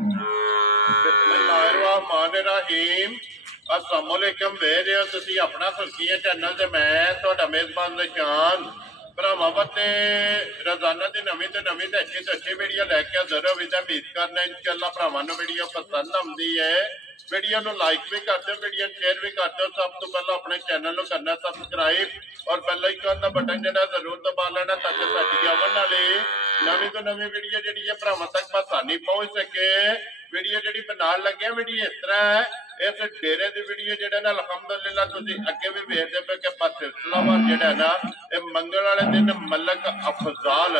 बिस्मिल्लाहिर्रहमानिर्रहीम अस्सलामुअलैकुम ਵੇਖ ਰਹੇ ਹੋ ਤੁਸੀਂ ਆਪਣਾ ਸੁਰਖੀਆਂ ਚੈਨਲ ਤੇ ਮੈਂ ਤੁਹਾਡਾ ਮੇਜ਼ਬਾਨ ਨਿਸ਼ਾਨ ਭਰਾਵਾਂ ਤੇ ਰੋਜ਼ਾਨਾ ਦੀ ਨਵੀਂ ਤੇ ਅੱਛੀ ਵੀਡੀਓ ਲੈ ਕੇ ਹਾਜ਼ਰ ਹੋ ਵਿਦਾ ਉਮੀਦ ਕਰਨਾ ਇਨਸ਼ਾਅੱਲਾ ਭਰਾਵਾਂ ਨੂੰ ਵੀਡੀਓ ਪਸੰਦ ਆਉਂਦੀ ਹੈ वीडियो ਨੂੰ लाइक भी कर दो वीडियो शेयर भी कर दो सब तो पहले अपने चैनल ਨੂੰ करना सब्सक्राइब और बेल आइकन का बटन जो जरूर दबा लेना ताकि साडी आवन वाली नवी तो नवी वीडियो जी है भरावां तक आसानी पहुंच सके वीडियो जी बनाने लगे वीडियो इस तरह है इस डेरे की वीडियो जो ना अलहमदुलिल्लाह तुसीं अगे भी वेखदे पे कि सिलसिलावार जो ना ये मंगल वाले दिन मलक अफजाल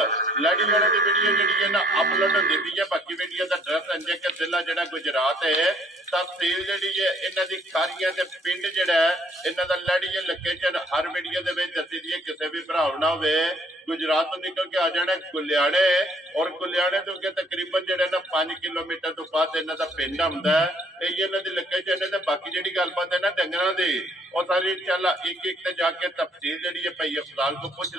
लड़ी वाले की वीडियो जी ना अपलोड होती पई है बाकी वीडियो का एड्रैस इंजे कि जिला जो गुजरात है तहसील जी है इन्हों की खारियां पिंड जोड़ा है इन्हों का लड़ी है लोकेशन हर वीडियो के दसी दी है किसी भी भरा ना हो गुजरात तो निकल के आ जाना गुलियाने और गुलियाने तो अगे तकरीबन जो ना 5 किलोमीटर तो बाद इन्हों का पिंड आता है यही इन्हों की लोकेशन है बाकी जी गलबात है ना डंगर की और सारी इंशाअल्लाह एक जाके तफसील जी है भाई अफजाल को पुछ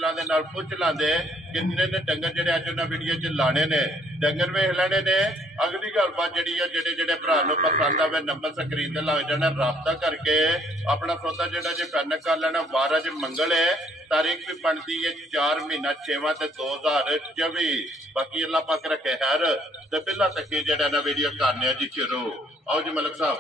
लाते किन्ने ने डंगर जो अज उन्हें वीडियो च लाने ने डंगर वेख लेने ने अगली गलबात जी है जेडे भरा पसंद आवे नंबर स्क्रीन ते लग जाना रबता करके अपना सौदा जो फाइनल कर लेना वार अज मंगल है तारीख भी बनती है 4 महीना 6वां ते 2024 बाकी अल्लाह पाक रखे खैर ते पहला तक जेड़ा ना वीडियो करने जी शुरू आओ जी मलिक साहब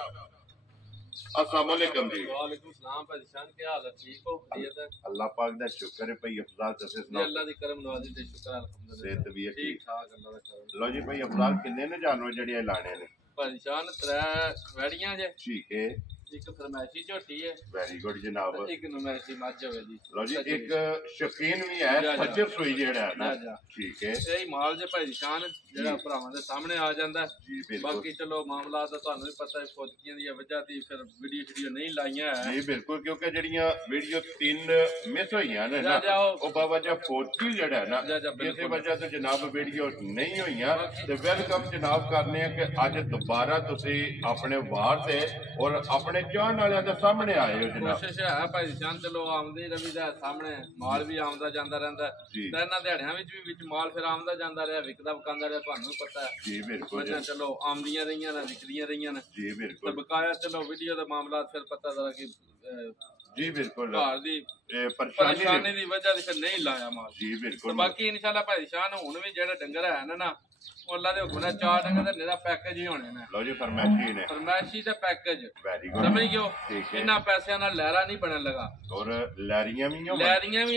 अस्सलाम वालेकुम जी वालेकुम सलाम भाई जान क्या हाल है ठीक हो खैरियत है अल्लाह पाक दा शुक्र है भाई अफजाल तुसे सुनाओ अल्लाह दी करम नवाजी ते शुक्र अल्हम्दुलिल्लाह सेहत भी है ठीक ठाक अल्लाह दा करम लो जी भाई अफजाल किन्ने ने जानवर जड़ियां लाने ने भाई जान 3 वैड़ियां जे ठीक है एक फरमाइशी झोटी है वेरी गुड जनाब एक नुमाइशी मझ होवे जी लो जी एक शौकीन भी है सज्जर सुई जेड़ा है ना ठीक है यही माल जे भाई शान जेड़ा भरावां दे सामने आ जांदा जी बाकी चलो मामला दा तुहानू भी पता है फौजियां दी वजह दी फिर वीडियो नहीं लाईयां है जी बिल्कुल क्योंकि जड़ियां वीडियो 3 मिस होईयां ने ना ओ बावजह फौजी जेड़ा है ना इस वजह से जनाब वीडियो नहीं होईयां ते वेलकम जनाब करने कि आज दोबारा तुसी अपने वार से और अपने चाहन वाले दे सामने आए हो जनाब कोशिश है भाई जान चलो आमदी रवि दा सामने माल भी आमदा जांदा रहंदा ते इन्हां दिहाड़ियां विच माल फिर आमदा जांदा रहा विकदा वकांदा रहा तुहानू पता है जी बिल्कुल चलो आमदियां रहियां ने विकदियां रहियां ने जी बिल्कुल बकाया चलो वीडियो दा मामला फिर पता चला कि जी बिल्कुल घर दी परेशानी दी वजह से फिर नहीं लाया माल जी बिल्कुल बाकी इंशाल्लाह भाई शान हुण भी जेड़ा डंगर है ना अल्लाह दे हुक्म नाल 4 डंगर दा निरा पैकेज ही होने ने लो जी फरमाइशी दा पैकेज वेरी गुड समझ गयो इन्ना पैसे नाल लहरा नहीं बनन लगा और लहरियां भी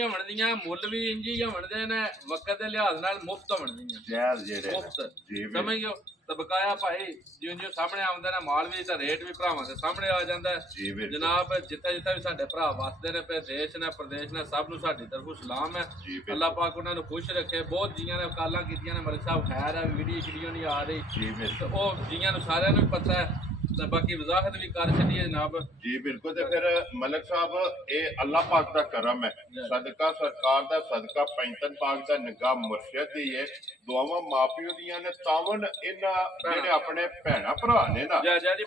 होवन दियां मुੱਲ भी इंज ही होवन दे ने वक्त दे लिहाज नाल मुफ्त होवन दियां जायज जेड़े मुफ्त समझ गयो तो बकाया भाई जिउं सामने आउंदा ना माल भी तो रेट भी भरावां दे सामने आ जांदा है जनाब जिता भी साडे भरा वसदे ने पे देश ने प्रदेश ने सब नूं साडी तरफों सलाम है अल्लाह पाक उन्हां नूं खुश रखे बहुत जियां ने कालां कीतियां ने मलिक साहब खैर है वीडियो नहीं आ रही तो ओ जियां नूं सारियां नूं पता है तो बाकी वजाहत भी कर छड़ी है जनाब जी बिल्कुल तो फिर मलिक साहब ये अल्लाह पाक दा करम है सदका सरकार दा सदका पैंतन पाक दा निगाह मुर्शिद दी है दुआवां मापियो दियां ने तावन इन्हां जेडे अपने भैणा भरा ने ना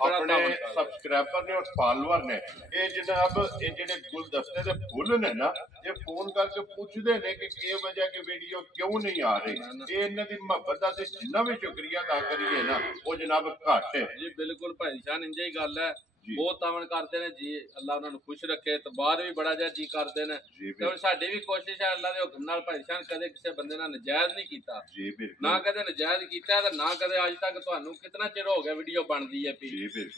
अपने सबसक्राइबर ने और फॉलोअर ने ये जनाब ये जेडे गुलदस्ते दे फुल ने ना ये फोन करके पूछदे ने कि के वजह की वीडियो क्यों नहीं आ रही ये इन्हां दी मोहब्बत दा जिन्ना भी शुक्रिया अदा करिए ना वो जनाब घट है जी बिल्कुल भाई जान इंज ही गल है बहुत तावन करते ने जी अल्लाह उन्होंने खुश रखे तो बाहर भी बड़ा जा जी करते ने तो साडी भी कोशिश है अल्लाह दे हुक्म नाल भाई जान कदे किसी बंदे नाल नजायज नहीं कीता ना कदे नजायज कीता ते ना कदे अज तक तुहानू कितना चिर हो गया वीडियो बनदी है पी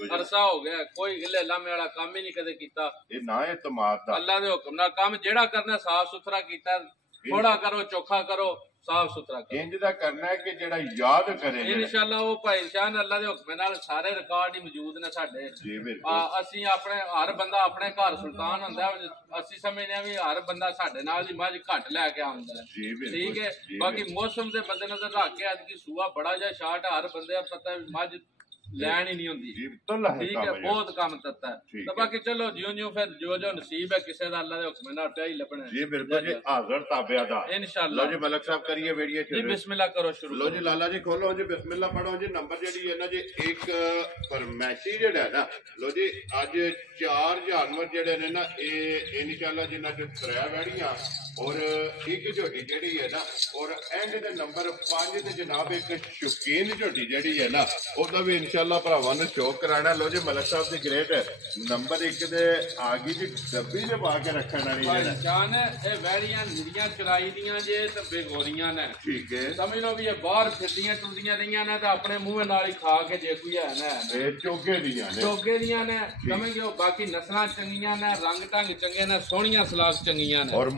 अरसा हो गया कोई गिले लामे वाला काम ही नहीं कदे कीता ये ना इत्मीद दा अल्लाह दे हुक्म नाल काम जेड़ा करना साफ सुथरा कीता थोड़ा करो चोखा करो साफ सुथरा इंज दा करना है कि जेड़ा याद करे इंशाअल्लाह वो भाई शान अल्लाह दे हुक्म नाल सारे रिकॉर्ड ही मौजूद ने साडे जी बिल्कुल असि अपने हर बंदा अपने घर सुल्तान हुंदा असि समझने भी हर बंदा साडे नाल दी मझ घट लेके आंदा है जी बिल्कुल ठीक है बाकी मौसम दे मद्देनजर रख के आज की सूआ बड़ा जा शार्ट हर बंदे पता मझ ਲੈਣ ਹੀ ਨਹੀਂ ਹੁੰਦੀ ਠੀਕ ਹੈ ਬਹੁਤ ਕੰਮ ਤੱਤਾ ਤਾਂ ਬਾਕੀ ਚਲੋ ਜਿਉਂ ਫਿਰ ਜੋ ਨਸੀਬ ਹੈ ਕਿਸੇ ਦਾ ਅੱਲਾ ਦੇ ਹੁਕਮ ਨਾਲ ਪਿਆ ਹੀ ਲੱਭਣਾ ਜੀ ਬਿਲਕੁਲ ਜੀ ਹਾਜ਼ਰ ਤਾਬਿਆ ਦਾ इंशाअल्लाह लो जी मलक साहब करिए वीडियो जी बिस्मिल्लाह करो शुरू लो जी लाला जी खोलो जी बिस्मिल्लाह पढ़ो जी नंबर जी है ना जी एक फरमैशी जेड़ा है ना लो जी अज 4 जानवर जेड़े ने ना ये इंशाअल्लाह जिन्ना च 3 वैड़ियां और एक झोटी जेड़ी है ना और एंड दे नंबर 5 ते जनाब एक शौकीन झोटी जेड़ी है ना ओदा भी इंशाअल्लाह भरावां ने शो कराना लो जी मलक साहब दी ग्रेट नंबर 1 दे आ गई जी डब्बी दे पा के रखण वाली है जान ए वैड़ियां निरियां चराई दियां जे ते बेगोरियां ने ठीक है समझ लो भी ये बाहर फिरदियां टुरदियां रहियां ने ते अपने मुंह नाल ही खा के जे कोई है ना ए चोगे दियां ने समझ गयो बाकी नस्लां चंगियां ने रंग ढंग चंगे ने सोहणियां सलाख चंगियां ने और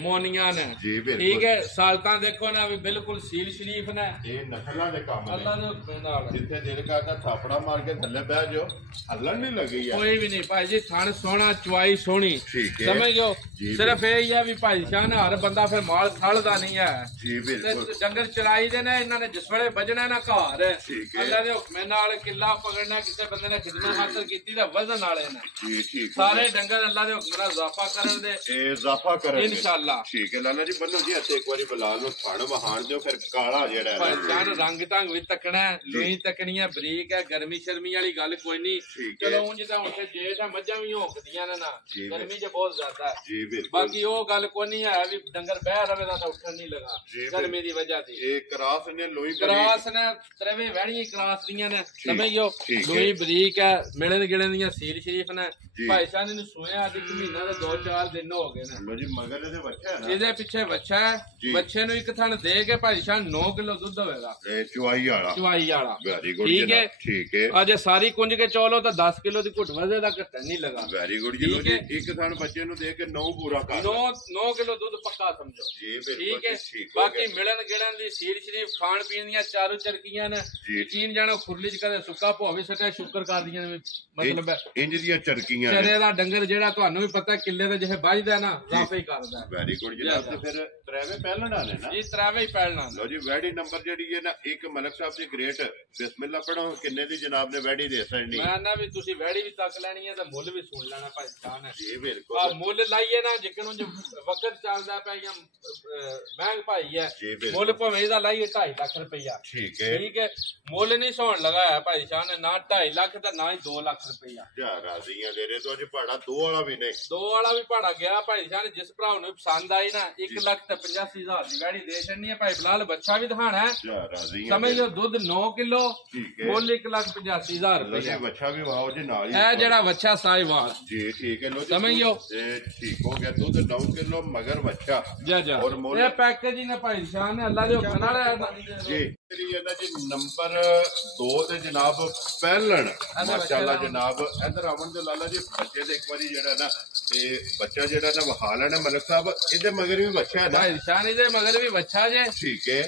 मोनियां ने जी बिल्कुल ठीक है सालतां देखो ना भी बिल्कुल सील शरीफ ने ये नस्लां दे काम ने अल्लाह दे हुक्म नाल जिथे दिल करदा थापड़ा मार के थल्ले बैठ जाओ हल्लन नहीं लगी है कोई भी नहीं भाई जी थान सोहना चवाई सोहनी ठीक है समझ गयो सिर्फ यही है भी भाई शान हर बंदा फिर माल थलदा नहीं है जी बिल्कुल डंगर चराई दे ने इन्हां ने जिस वेले बजना ना घर अल्लाह दे हुक्म नाल किला पकड़ना किसी बंदे ने खिदमत हासिल कीती ते वजन वाले ने जी ठीक सारे डंगर अल्लाह दे हुक्म नाल इजाफा करन दे इजाफा करन इंशाअल्लाह ठीक है लाला जी बन्नो जी इत्थे एक बारी बिलाल नु फड़ वहाण दियो फिर काला जेड़ा है जान रंग ढंग भी तकना लोई तकनी है बरीक है गर्मी शर्मी वाली गल कोई नहीं चलो ऊंज तां हुण जे तां मज्जां भी होकदियां ने ना गर्मी च बहुत ज्यादा है जी बिल्कुल बाकी वो गल कोई नहीं है भी डंगर बह रवे दा तां उठन नहीं लगा गर्मी दी वजह थी ये क्रास ने लोई क्रास ने त्रवे वैड़ियां क्रास दियां ने समझ गयो लोई बरीक है मिलन गिलन दियां सील शरीफ ने भाई साहब ने सोया अज एक महीना ते 2-4 दिन हो गए ने लो जी मगर इहदे बच्चा है ना ਇਹਦੇ ਪਿੱਛੇ ਬੱਚਾ ਹੈ ਬੱਚੇ ਨੂੰ ਇੱਕ ਥਣ ਦੇ ਕੇ ਭਾਈ ਸਾਹਿਬ 9 ਕਿਲੋ ਦੁੱਧ ਹੋਵੇਗਾ ਇਹ ਚੁਆਈ ਵਾਲਾ ਵੈਰੀ ਗੁੱਡ ਠੀਕ ਹੈ ਠੀਕ ਹੈ ਅਜੇ ਸਾਰੀ ਕੁੰਜ ਕੇ ਚੋਲੋ ਤਾਂ 10 ਕਿਲੋ ਦੀ ਘੁੱਟ ਵਜੇ ਦਾ ਘਟਣ ਨਹੀਂ ਲਗਾ ਵੈਰੀ ਗੁੱਡ ਜੀ ਲੋ ਜੀ ਇੱਕ ਥਣ ਬੱਚੇ ਨੂੰ ਦੇ ਕੇ 9 ਪੂਰਾ ਕਰ 9 ਕਿਲੋ ਦੁੱਧ ਪੱਕਾ ਸਮਝੋ ਜੀ ਬਿਲਕੁਲ ਠੀਕ ਬਾਕੀ ਮਿਲਣ ਗਿੜਨ ਦੀ ਸੀਰ ਸ਼ਰੀਫ ਖਾਣ ਪੀਣ ਦੀਆਂ ਚਾਰੂ ਚਰਕੀਆਂ ਨੇ ਯਕੀਨ ਜਾਣੋ ਖੁਰਲੀ ਚ ਕਦੇ ਸੁੱਕਾ ਭੋ ਵੀ ਸਕਿਆ ਸ਼ੁਕਰ ਕਰਦੀਆਂ ਮਤਲਬ ਇੰਜ ਦੀਆਂ ਚਰਕੀਆਂ ਚਰੇ ਦਾ ਡੰਗਰ ਜਿਹੜਾ ਤੁਹਾਨੂੰ ਵੀ ਪਤਾ ਕਿੱਲੇ ਦੇ ਜਿਹੇ ਵੱਜਦਾ ਨਾ ਰਾਫੇ ਹੀ ਕਰਦਾ ਵੈਰੀ ਗੁੱਡ ਜੀ ਤੇ ਫਿਰ ਤਰਾਵੇ ਪਹਿਲਣ ਵਾਲੇ ਨਾ ਜੀ ਤਰਾਵੇ ਹੀ ਪਹਿਲਣਾ ਲੋ ਜੀ ਵੈਡੀ ਨੰਬਰ ਜਿਹੜੀ ਹੈ ਨਾ ਇੱਕ ਮਲਕ ਸਾਹਿਬ ਦੀ ਗ੍ਰੇਟ ਬਿਸਮਿਲ੍ਲਾ ਪੜੋ ਕਿੰਨੇ ਦੀ ਜਨਾਬ ਨੇ ਵੈਡੀ ਦੇ ਸਕਣੀ ਮੈਂ ਨਾ ਵੀ ਤੁਸੀਂ ਵੈਡੀ ਵੀ ਤੱਕ ਲੈਣੀ ਹੈ ਤਾਂ ਮੁੱਲ ਵੀ ਸੁਣ ਲੈਣਾ ਭਾਈ ਜਾਨ ਹੈ ਜੀ ਬਿਲਕੁਲ ਆ ਮੁੱਲ ਲਾਈਏ ਨਾ ਜਿਕਣ ਜੋ ਵਕਤ ਚੱਲਦਾ ਪਿਆ ਜਾਂ ਮਹਿੰਗ ਭਾਈ ਹੈ ਮੁੱਲ ਭਾਵੇਂ ਇਹਦਾ ਲਾਈਏ 2.5 ਲੱਖ ਰੁਪਈਆ ਠੀਕ ਹੈ ਮੁੱਲ ਨਹੀਂ ਸੌਣ ਲਗਾਇਆ ਭਾਈ ਸਾਹਿਬ ਨੇ ਨਾ 2.5 ਲੱਖ ਤਾਂ ਨਾ ਹੀ 2 ਲੱਖ ਰੁਪਈਆ ਜਾ ਰਾਜ਼ੀਆਂ ਦੇ ਰੇ ਤੋਂ ਅੱਜ ਭਾੜਾ 2 ਵਾਲਾ ਵੀ ਨਹੀਂ 2 ਵਾਲਾ ਵੀ ਭਾੜਾ ਗਿਆ ਭਾਈ ਸਾਹਿਬ ਨੇ ਜਿਸ ਭਰਾ ਨੂੰ ਪਸੰਦ ਆਈ ਨਾ 1,85,000 ਦੀ ਵੈੜੀ ਦੇ ਛੱਡਣੀ ਹੈ ਭਾਈ ਬਲਾਲ ਬੱਚਾ ਵੀ ਦਿਖਾਣਾ ਹੈ ਸਮਝ ਲਓ ਦੁੱਧ 9 ਕਿਲੋ ਮੁੱਲ 1,85,000 ਰੁਪਏ ਬੱਚਾ ਵੀ ਵਾਓ ਜੀ ਨਾਲ ਹੀ ਇਹ ਜਿਹੜਾ ਬੱਚਾ ਸਾਈਵਾਲ ਜੀ ਠੀਕ ਹੈ ਲੋ ਸਮਝ ਲਓ ਠੀਕ ਹੋ ਗਿਆ ਦੁੱਧ 9 ਕਿਲੋ ਮਗਰ ਬੱਚਾ ਜਾ ਇਹ ਪੈਕੇਜ ਹੀ ਨਾ ਭਾਈ ਸਾਹਿਬ ਨੇ ਅੱਲਾ ਦੇ ਹੁਕਮ ਨਾਲ ਜੀ ਇਹਦਾ ਜੀ ਨੰਬਰ 2 ਤੇ ਜਨਾਬ ਪਹਿਲਣ ਮਾਸ਼ਾਅੱਲਾ ਜਨਾਬ ਇਧਰ ਆਵਣ ਦੇ ਲਾਲਾ ਜੀ ਬੱਚੇ ਦੇ ਇੱਕ ਵਾਰੀ ਜਿਹੜਾ ਨਾ ਇਹ ਬੱਚਾ ਜਿਹੜਾ ਨਾ ਵਹਾ ਲੈਣਾ ਮਲਕ ਸਾਹਿਬ ਇਹਦੇ ਮਗਰ ਵੀ ਬੱਚਾ ਹੈ ਨਾ ਭਾਈ ਸਾਹਿਬ ਇਹਦੇ ਮਗਰ ਵੀ ਬੱਚਾ ਜੇ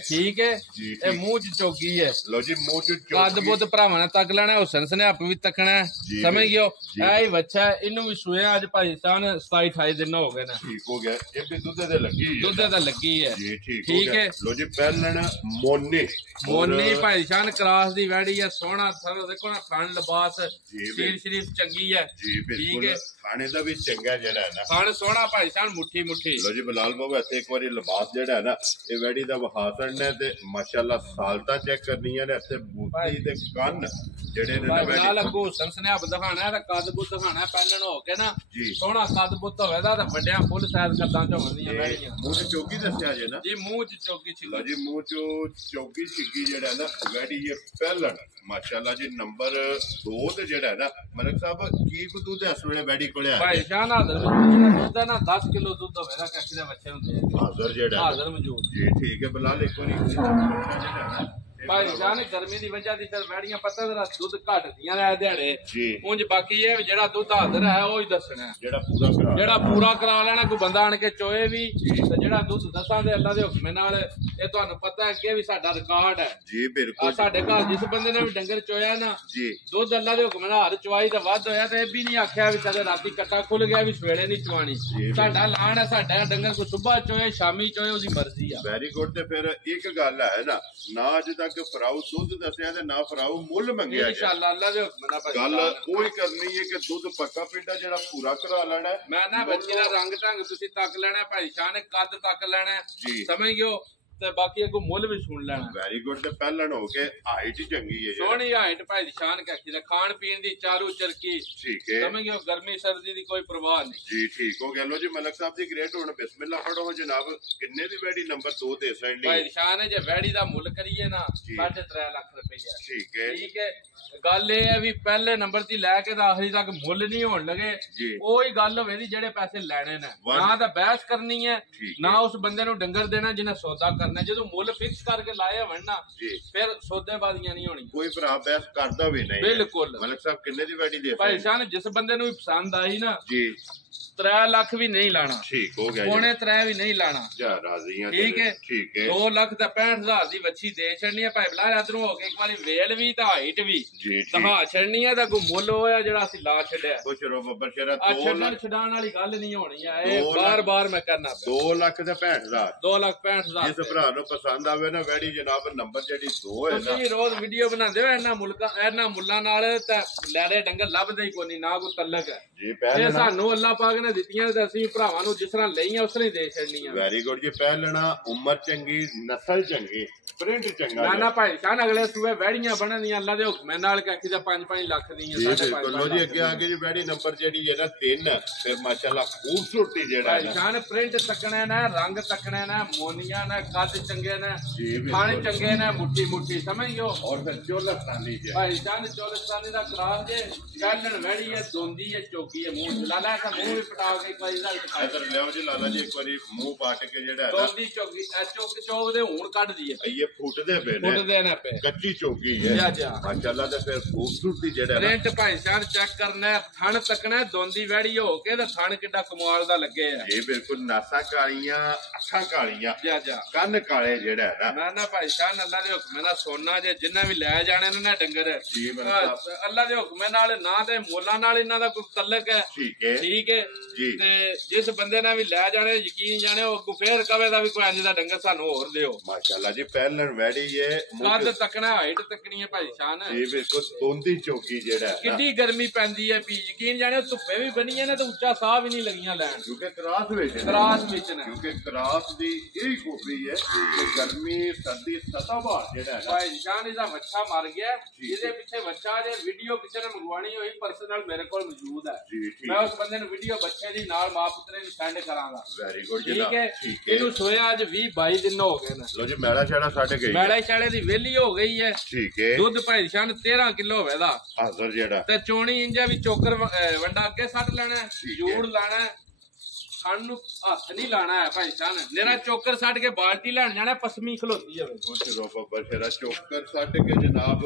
ਠੀਕ ਹੈ ਇਹ ਮੂੰਹ ਚ ਚੌਕੀ ਹੈ ਲੋ ਜੀ ਮੂੰਹ ਚ ਚੌਕੀ ਕੱਦ ਬੁੱਧ ਭਰਾਵਾਂ ਨੇ ਤੱਕ ਲੈਣਾ ਹੁਸਨ ਸਨੇਹਪ ਵੀ ਤੱਕਣਾ ਸਮਝ ਗਿਓ ਇਹ ਹੀ ਬੱਚਾ ਇਹਨੂੰ ਵੀ ਸੂਇਆ ਅੱਜ ਭਾਈ ਸਾਹਿਬ ਨੇ 27-28 ਦਿਨ ਹੋ ਗਏ ਨੇ ਠੀਕ ਹੋ ਗਿਆ ਇਹ ਵੀ ਦੁੱਧ ਤੇ ਲੱਗੀ ਹੈ ਜੀ ਠੀਕ ਹੈ ਲੋ ਜੀ ਪਹਿਲਣ ਮੋਨੀ ਭਾਈ ਸਾਹਿਬ ਕਰਾਸ ਦੀ ਵੈੜੀ ਹੈ ਸੋਹਣਾ ਥਰ ਦੇਖੋ ਨਾ ਖਾਣ ਲਿਬਾਸ ਸੀਰ ਸ਼ਰੀਫ ਚੰਗੀ ਹੈ ਜੀ ਬਿਲਕੁਲ ਖਾਣੇ ਦਾ ਵੀ ਚੰਗਾ ਜਿਹੜਾ ਹੈ ਨਾ ਖਾਣ ਸੋਹਣਾ ਭਾਈ ਸਾਹਿਬ ਮੁੱਠੀ ਲੋ ਜੀ ਬਲਾਲ ਬਾਬਾ ਇੱਥੇ ਇੱਕ ਵਾਰੀ ਲਿਬਾਸ ਜਿਹੜਾ ਹੈ ਨਾ ਇਹ ਵੈੜੀ ਦਾ ਵਹਾਸਣ ਨੇ ਤੇ ਮਾਸ਼ਾਅੱਲਾ ਸਾਲਤਾ ਚੈੱਕ ਕਰਨੀਆਂ ਨੇ ਇੱਥੇ ਬੂਟੀ ਤੇ ਕੰਨ ਜਿਹੜੇ ਨੇ ਨਾ ਨਾਲ ਅੱਗੋਂ ਸੰਸਨਿਆ ਦਿਖਾਣਾ ਤੇ ਕੱਦ ਬੁੱਧ ਦਿਖਾਣਾ ਪਹਿਲਣ ਹੋ ਕੇ ਨਾ ਸੋਹਣਾ ਕੱਦ ਬੁੱਧ ਹੋਵੇਗਾ ਤਾਂ ਵੱਡਿਆਂ ਫੁੱਲ ਸਾਈਜ਼ ਕੱਦਾਂ ਚ ਹੋਣੀਆਂ ਵੈੜੀਆਂ ਮੂੰਹ ਚ ਚੌਕੀ ਦੱਸਿਆ ਜੇ ਨਾ ਜੀ ਮੂੰਹ ਚ ਚੌਕੀ ਲੋ ਜੀ ਮੂੰਹ ਚ ਚੌਕੀ ਛਿੱਗੀ ਜਿਹੜਾ ਨਾ ਵੈੜੀ ਇਹ ਪਹਿਲਣ ਮਾਸ਼ਾਅੱਲਾ ਜੀ ਨੰਬਰ 2 ਤੇ ਜਿਹੜਾ ਹੈ ਨਾ ਮਲਕ ਸਾਹਿਬ ਕੀ ਦੁੱਧ ਇਸ ਵੇਲੇ ਵੈੜੀ ਕੋਲ ਆ ਭਾਈ ਸ਼ਾਹ ਨਾਲ ਦੁੱਧ ਨਾ 10 ਕਿਲੋ ਦੁੱਧ ਹੋਵੇਗਾ ਕੱਚੇ ਦੇ ਬੱਚੇ ਹੁੰਦੇ ਹਾਜ਼ਰ ਜਿਹੜਾ ਹਾਜ਼ਰ ਮੌਜੂਦ ਜੀ ਠੀਕ ਹੈ ਬਲਾਲ ਇੱਕ ਵਾਰੀ ਭਾਈ ਜਾਨ ਗਰਮੀ ਦੀ ਵਜ੍ਹਾ ਦੀ ਫਿਰ ਵੈੜੀਆਂ ਪਤਾ ਜਰਾ ਦੁੱਧ ਘਟਦੀਆਂ ਨੇ ਦਿਹਾੜੇ ਉਂਝ ਬਾਕੀ ਇਹ ਜਿਹੜਾ ਦੁੱਧ ਹਾਜ਼ਰ ਹੈ ਉਹ ਹੀ ਦੱਸਣਾ ਜਿਹੜਾ ਪੂਰਾ ਕਰਾ ਲੈਣਾ ਕੋਈ ਬੰਦਾ ਆਣ ਕੇ ਚੋਏ ਵੀ ਤੇ ਜਿਹੜਾ ਦੁੱਧ ਦੱਸਾਂ ਦੇ ਅੱਲਾ ਦੇ ਹੁਕਮ ਨਾਲ ਇਹ ਤੁਹਾਨੂੰ ਪਤਾ ਅੱਗੇ ਵੀ ਸਾਡਾ ਰਿਕਾਰਡ ਹੈ ਜੀ ਬਿਲਕੁਲ ਸਾਡੇ ਘਰ ਜਿਸ ਬੰਦੇ ਨੇ ਵੀ ਡੰਗਰ ਚੋਇਆ ਨਾ ਦੁੱਧ ਅੱਲਾ ਦੇ ਹੁਕਮ ਨਾਲ ਹਰ ਚਵਾਈ ਦਾ ਵੱਧ ਹੋਇਆ ਤੇ ਇਹ ਵੀ ਨਹੀਂ ਆਖਿਆ ਵੀ ਕਦੇ ਰਾਤੀ ਕੱਟਾ ਖੁੱਲ ਗਿਆ ਵੀ ਸਵੇਲੇ ਨਹੀਂ ਚਵਾਣੀ ਸਾਡਾ ਲਾਣ ਹੈ ਸਾਡਾ ਡੰਗਰ ਕੋਈ ਸਵੇਰ ਚੋਏ ਸ਼ਾਮੀ ਚੋਏ ਉਹਦੀ ਮਰਜ਼ੀ ਆ ਵੈਰੀ ਗੁੱਡ ਤੇ ਫਿਰ ਇੱਕ ਗੱਲ ਹੈ ਨਾ ਅੱਜ ਤੱਕ ਕਿ ਫਰਾਊ ਦੁੱਧ ਦੱਸਿਆ ਤੇ ਨਾ ਫਰਾਊ ਮੁੱਲ ਮੰਗਿਆ ਇਨਸ਼ਾਅੱਲਾ ਅੱਲਾ ਦੇ ਹੁਕਮ ਨਾਲ ਭਾਈ ਗੱਲ ਉਹੀ ਕਰਨੀ ਹੈ ਕਿ ਦੁੱਧ ਪੱਕਾ ਪੀਟਾ ਜਿਹੜਾ ਪੂਰਾ ਕਰਾ ਲੈਣਾ ਮੈਂ ਨਾ ਬੱਚੇ ਦਾ ਰੰਗ ਢੰਗ ਤੁਸੀਂ ਤੱਕ ਲੈਣਾ ਭਾਈ ਸ਼ਾਨ ਕੱਦ ਤੱਕ ਲੈਣਾ ਸਮਝ ਗਿਓ ਤੇ ਬਾਕੀ ਅੱਗੋਂ ਮੁੱਲ ਵੀ ਸੁਣ ਲੈਣਾ ਵੈਰੀ ਗੁੱਡ ਤੇ ਪਹਿਲਣ ਹੋ ਕੇ ਹਾਈਟ ਚੰਗੀ ਹੈ ਸੋਹਣੀ ਹਾਈਟ ਭਾਈ ਸ਼ਾਨ ਕੱਖੀ ਦਾ ਖਾਣ ਪੀਣ ਦੀ ਚਾਲੂ ਚਰਕੀ ਠੀਕ ਹੈ ਸਮਝ ਗਿਓ ਗਰਮੀ ਸਰਦੀ ਦੀ ਕੋਈ ਪਰਵਾਹ ਨਹੀਂ ਜੀ ਠੀਕ ਹੋ ਗਿਆ ਲੋ ਜੀ ਮਲਕ ਸਾਹਿਬ ਦੀ ਗ੍ਰੇਟ ਹੁਣ ਬਿਸਮਿਲ੍ਲਾ ਪੜੋ ਜਨਾਬ ਕਿੰਨੇ ਦੀ ਵੈੜੀ ਨੰਬਰ 2 ਤੇ ਸਾਈਡ ਭਾਈ ਸ਼ਾਨ ਜੇ ਵੈੜੀ ਦਾ ਮੁੱਲ ਕਰੀਏ ਨਾ 3.5 ਲੱਖ ਰੁਪਈਆ ਠੀਕ ਹੈ ਗੱਲ ਇਹ ਹੈ ਵੀ ਪਹਿਲੇ ਨੰਬਰ ਤੇ ਲੈ ਕੇ ਤਾਂ ਆਖਰੀ ਤੱਕ ਮੁੱਲ ਨਹੀਂ ਹੋਣ ਲਗੇ ਉਹੀ ਗੱਲ ਹੋਵੇ ਦੀ ਜਿਹੜੇ ਪੈਸੇ ਲੈਣੇ ਨੇ ਨਾ ਤਾਂ ਬਹਿਸ ਕਰਨੀ ਹੈ ਨਾ ਉਸ ਬੰਦੇ ਨੂੰ ਡੰਗਰ ਦੇਣਾ ਜਿਹਨੇ ਸੌਦਾ ਕਰਨਾ ਜਦੋਂ ਮੁੱਲ ਫਿਕਸ ਕਰਕੇ ਲਾਇਆ ਹੋਣ ਨਾ ਫਿਰ ਸੌਦੇਬਾਜ਼ੀਆਂ ਨਹੀਂ ਹੋਣੀਆਂ ਕੋਈ ਭਰਾ ਬਹਿਸ ਕਰਦਾ ਵੀ ਨਹੀਂ ਬਿਲਕੁਲ ਮਲਕ ਸਾਹਿਬ ਕਿੰਨੇ ਦੀ ਵੈੜੀ ਦੇ ਭਾਈ ਸਾਹਿਬ ਜਿਸ ਬੰਦੇ ਨੂੰ ਪਸੰਦ ਆਈ ਨਾ ਜੀ 3 ਲੱਖ ਵੀ ਨਹੀਂ ਲਾਣਾ ਠੀਕ ਹੋ ਗਿਆ ਪੌਣੇ 3 ਵੀ ਨਹੀਂ ਲਾਣਾ ਜਾ ਰਾਜ਼ੀ ਹਾਂ ਠੀਕ ਹੈ 2 ਲੱਖ ਤਾਂ 65,000 ਦੀ ਵੱਛੀ ਦੇ ਛੱਡਣੀ ਹੈ ਭਾਈ ਬਲਾ ਇਧਰੋਂ ਹੋ ਕੇ ਇੱਕ ਵਾਰੀ ਵੇਲ ਵੀ ਤਾਂ ਹਾਈਟ ਵੀ ਦਹਾ ਛੱਡਣੀ ਹੈ ਤਾਂ ਕੋਈ ਮੁੱਲ ਹੋਇਆ ਜਿਹੜਾ ਅਸੀਂ ਲਾ ਛੱਡਿਆ ਕੁਛ ਰੋ ਬੱਬਰ ਸ਼ਰਾ 2 ਲੱਖ ਛਡਾਣ ਵਾਲੀ ਗੱਲ ਨਹੀਂ ਹੋਣੀ ਹੈ ਇਹ ਬਾਰ-ਬਾਰ ਮੈਂ ਕਰਨਾ 2 ਲੱਖ ਤੇ 65,000 2 ਲੱਖ 65,000 ਜਿਸ ਭਰਾ ਨੂੰ ਪਸੰਦ ਆਵੇ ਨਾ ਵੈੜੀ ਜਨਾਬ ਨੰਬਰ ਜਿਹੜੀ 2 ਹੈ ਨਾ ਤੁਸੀਂ ਰੋਜ਼ ਵੀਡੀਓ ਬਣਾਉਂਦੇ ਹੋ ਇਹਨਾਂ ਮੁੱਲਾਂ ਨਾਲ ਤਾਂ ਲੈੜੇ ਡੰਗਰ ਲੱਭਦੇ ਹੀ ਕੋਈ ਨਹੀਂ ਨਾ ਕੋਈ ਤਲਕ ਹੈ ਜੀ ਪਹਿਲਾਂ ਸਾਨੂੰ ਅੱਲਾਹ ਪਾਕ ਨੇ ਦਿੱਤੀਆਂ ਤੇ ਅਸੀਂ ਭਰਾਵਾਂ ਨੂੰ ਜਿਸ ਤਰ੍ਹਾਂ ਲਈਆਂ ਉਸ ਤਰ੍ਹਾਂ ਹੀ ਦੇ ਛੱਡਣੀਆਂ ਵੈਰੀ ਗੁੱਡ ਜੀ ਪਹਿਲਣਾ ਉਮਰ ਚੰਗੀ ਨਸਲ ਚੰਗੀ ਪ੍ਰਿੰਟ ਚੰਗਾ ਨਾ ਭਾਈ ਸ਼ਾਨ ਅਗਲੇ ਸੂਏ ਵੈੜੀਆਂ ਬਣਨੀਆਂ ਅੱਲਾ ਦੇ ਹੁਕਮ ਨਾਲ ਕਿ 5-5 ਲੱਖ ਦੀਆਂ 5.5 ਲੋ ਜੀ ਅੱਗੇ ਆ ਕੇ ਜੀ ਵੈੜੀ ਨੰਬਰ ਜਿਹੜੀ ਹੈ ਨਾ 3 ਫਿਰ ਮਾਸ਼ਾਅੱਲਾ ਖੂਬਸੂਰਤੀ ਜਿਹੜਾ ਭਾਈ ਸ਼ਾਨ ਪ੍ਰਿੰਟ ਤੱਕਣੇ ਨਾ ਰੰਗ ਤੱਕਣੇ ਨਾ ਮੋਨੀਆਂ ਨਾ ਕੱਦ ਚੰਗੇ ਨਾ ਖਾਣੇ ਚੰਗੇ ਨਾ ਮੁੱਠੀ ਸਮਝਿਓ ਔਰ ਫਿਰ ਚੋਲਸਤਾਨੀ ਭਾਈ ਸ਼ਾਨ ਚੋਲਸਤਾਨੀ ਦਾ ਕਰਾਸ ਜੇ ਚੱਲਣ ਵੈੜੀ ਹੈ ਦੋਂਦੀ ਹੈ ਚੌਕੀ ਹੈ ਮੂੰਹ ਲਾਲਾ ਦਾ ਮੂੰਹ ਵੀ ਪਟਾ ਕੇ ਇੱਕ ਵਾਰੀ ਇਧਰ ਲਿਆਓ ਜੀ ਲਾਲਾ ਜੀ ਇੱਕ ਵਾਰੀ ਮੂੰਹ ਪਾਟ ਕੇ ਜਿਹੜਾ ਦੋਂਦੀ ਚੌਕੀ ਚੌਕ ਦੇ ਹੁਣ ਕੱਢਦੀ ਹੈ ਇਹ ਫੁੱਟਦੇ ਪਏ ਨੇ ਫੁੱਟਦੇ ਨਾ ਪਏ ਕੱਚੀ ਚੌਕੀ ਹੈ ਮਾਸ਼ਾਅੱਲਾ ਤੇ ਫਿਰ ਖੂਬਸੂਰਤੀ ਜਿਹੜਾ ਪ੍ਰਿੰਟ ਭਾਈ ਸਾਹਿਬ ਚੈੱਕ ਕਰਨਾ ਥਣ ਤੱਕਣਾ ਦੋਂਦੀ ਵੈੜੀ ਹੋ ਕੇ ਤੇ ਥਣ ਕਿੱਡਾ ਕਮਾਲ ਦਾ ਲੱਗੇ ਆ ਇਹ ਬਿਲਕੁਲ ਨਾਸਾਂ ਕਾਲੀਆਂ ਅੱਖਾਂ ਕਾਲੀਆਂ ਕੰਨ ਕਾਲੇ ਜਿਹੜਾ ਹੈ ਨਾ ਨਾ ਭਾਈ ਸਾਹਿਬ ਅੱਲਾ ਦੇ ਹੁਕਮ ਨਾਲ ਸੋਨਾ ਜੇ ਜਿੰਨਾ ਵੀ ਲੈ ਜਾਣੇ ਨੇ ਨਾ ਡੰਗਰ ਅੱਲਾ ਦੇ ਹੁਕਮ ਨਾਲ ਨਾ ਤੇ ਮੋਲਾਂ ਨਾਲ ਇਹਨਾਂ ਦਾ ਕੋਈ ਤਲਕ ਹੈ ਠੀਕ ਹੈ ਤੇ ਜਿਸ ਬੰਦੇ ਨਾਲ ਵੀ ਲੈ ਜਾਣੇ ਯਕੀਨ ਜਾਣੇ ਉਹ ਫੇਰ ਕਵੇ ਦਾ ਵੀ ਕੋਈ ਇੰਜ ਦਾ ਡੰਗਰ ਸਾਨੂੰ ਹੋਰ ਦਿਓ ਮਾਸ਼ਾਅੱਲਾ ਜੀ ਪਹਿਲਣ ਵੈੜੀ ਹੈ ਕੱਦ ਤੱਕਣਾ ਹਾਈਟ ਤੱਕਣੀ ਹੈ ਭਾਈ ਸ਼ਾਨ ਜੀ ਬਿਲਕੁਲ ਦੋਂਦੀ ਚੌਕੀ ਜਿਹੜਾ ਕਿੰਨੀ ਗਰਮੀ ਪੈਂਦੀ ਹੈ ਵੀ ਯਕੀਨ ਜਾਣੇ ਧੁੱਪੇ ਵੀ ਬਣੀ ਹੈ ਨਾ ਤੇ ਉੱਚਾ ਸਾਹ ਵੀ ਨਹੀਂ ਲੱਗੀਆਂ ਲੈਣ ਕਿਉਂਕਿ ਕਰਾਸ ਵਿੱਚ ਨੇ ਕਿਉਂਕਿ ਕਰਾਸ ਦੀ ਇਹ ਖੂਬੀ ਹੈ ਕਿ ਗਰਮੀ ਸਰਦੀ ਸਤਾਬਾਰ ਜਿਹੜਾ ਹੈ ਭਾਈ ਸ਼ਾਨ ਇਹਦਾ ਬੱਚਾ ਮਰ ਗਿਆ ਇਹਦੇ ਪਿੱਛੇ ਬੱਚਾ ਜੇ ਵੀਡੀਓ ਕਿਸੇ ਨੇ ਮੰਗਵਾਣੀ ਹੋਈ ਪਰਸਨਲ ਮੇਰੇ ਕੋਲ ਮੌਜੂਦ ਹੈ ਮੈਂ ਉਸ ਬੰਦੇ ਨੂੰ ਵੀਡੀਓ ਬੱਚੇ ਦੀ ਨਾਲ ਮਾਂ ਪੁੱਤਰੇ ਦੀ ਸੈਂਡ ਕਰਾਂਗਾ ਵੈਰੀ ਗੁੱਡ ਠੀਕ ਹੈ ਇਹਨੂੰ ਸੋਇਆ ਅੱਜ 20-22 ਦਿਨ ਹੋ ਗਏ ਨੇ ਲੋ ਜੀ ਮੈਲਾ ਛਾੜਾ ਛੱਡ ਗਈ ਮੈਲਾ ਛਾੜੇ ਦੀ ਵੇਲੀ ਹੋ ਗਈ ਹੈ ਠੀਕ ਹੈ ਦੁੱਧ ਭਾਈ ਸ਼ਾਨ 13 ਕਿਲੋ ਹੋਵੇਦਾ ਹਾਜ਼ਰ ਜਿਹੜਾ ਤੇ ਚੋਣੀ ਇੰਜਾ ਵੀ ਚੋਕਰ ਵੰਡਾ ਅੱਗੇ ਸੱਟ ਲੈਣਾ ਜੋੜ ਲਾਣਾ ਸਾਨੂੰ ਹੱਥ ਨਹੀਂ ਲਾਣਾ ਹੈ ਭਾਈ ਸਾਹਿਬ ਮੇਰਾ ਚੋਕਰ ਛੱਡ ਕੇ ਬਾਲਟੀ ਲੈਣ ਜਾਣਾ ਪਸਮੀ ਖਲੋਤੀ ਹੋਵੇ ਚੋਕਰ ਛੱਡ ਕੇ ਜਨਾਬ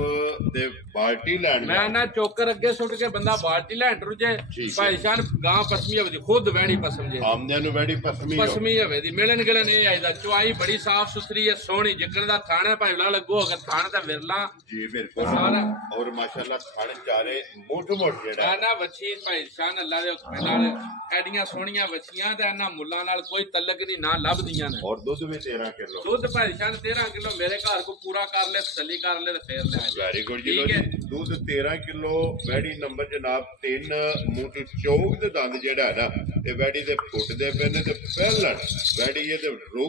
ਦੇ ਬਾਲਟੀ ਲੈਣ ਮੈਂ ਨਾ ਚੋਕਰ ਅੱਗੇ ਸੁੱਟ ਕੇ ਬੰਦਾ ਬਾਲਟੀ ਲੈਣ ਰੁਜੇ ਭਾਈ ਸਾਹਿਬ ਗਾਂ ਪਸਮੀ ਹੋਵੇ ਖੁਦ ਵੈੜੀ ਪਸਮ ਜੇ ਆਮਦਿਆਂ ਨੂੰ ਵੈੜੀ ਪਸਮੀ ਹੋਵੇ ਦੀ ਮਿਲਣ ਗਿਲਣ ਇਹ ਆਇਦਾ ਚੁਆਈ ਬੜੀ ਸਾਫ ਸੁਥਰੀ ਹੈ ਸੋਹਣੀ ਜਿੱਕਣ ਦਾ ਥਾਣਾ ਭਾਈ ਲਾ ਲੱਗੋ ਅਗਰ ਥਾਣਾ ਤਾਂ ਵਿਰਲਾ ਜੀ ਬਿਲਕੁਲ ਸਾਰਾ ਔਰ ਮਾਸ਼ਾਅੱਲਾ ਥਾਣ ਚਾਰੇ ਮੋਟ ਜਿਹੜਾ ਨਾ ਵੱਛੀ ਭਾਈ ਸਾਹਿਬ ਅੱਲਾ ਦੇ ਹੁਕਮ ਨਾਲ ਐਡੀਆਂ ਸੋਹਣੀਆਂ ਵੱਛੀਆਂ ਇਹਨਾਂ ਮੁੱਲਾਂ ਨਾਲ ਕੋਈ ਤਲਕ ਨਹੀਂ ਨਾ ਲੱਭਦੀਆਂ ਨੇ ਔਰ ਦੁੱਧ ਵੀ 13 ਕਿਲੋ ਦੁੱਧ ਭਾਈ ਸ਼ਾਨ 13 ਕਿਲੋ ਮੇਰੇ ਘਰ ਕੋ ਪੂਰਾ ਕਰ ਲੈ ਤਸੱਲੀ ਕਰ ਲੈ ਤੇ ਫੇਰ ਲੈ ਵੈਰੀ ਗੁੱਡ ਜੀ ਦੁੱਧ 13 ਕਿਲੋ ਵੈੜੀ ਨੰਬਰ ਜਨਾਬ 3 ਮੂੰਹ ਤੇ ਚੌਕ ਦੇ ਦੰਦ ਜਿਹੜਾ ਨਾ ਇਹ ਵੈੜੀ ਦੇ ਫੁੱਟਦੇ ਪਏ ਨੇ ਤੇ ਪਹਿਲਣ ਵੈੜੀ ਇਹ ਤੇ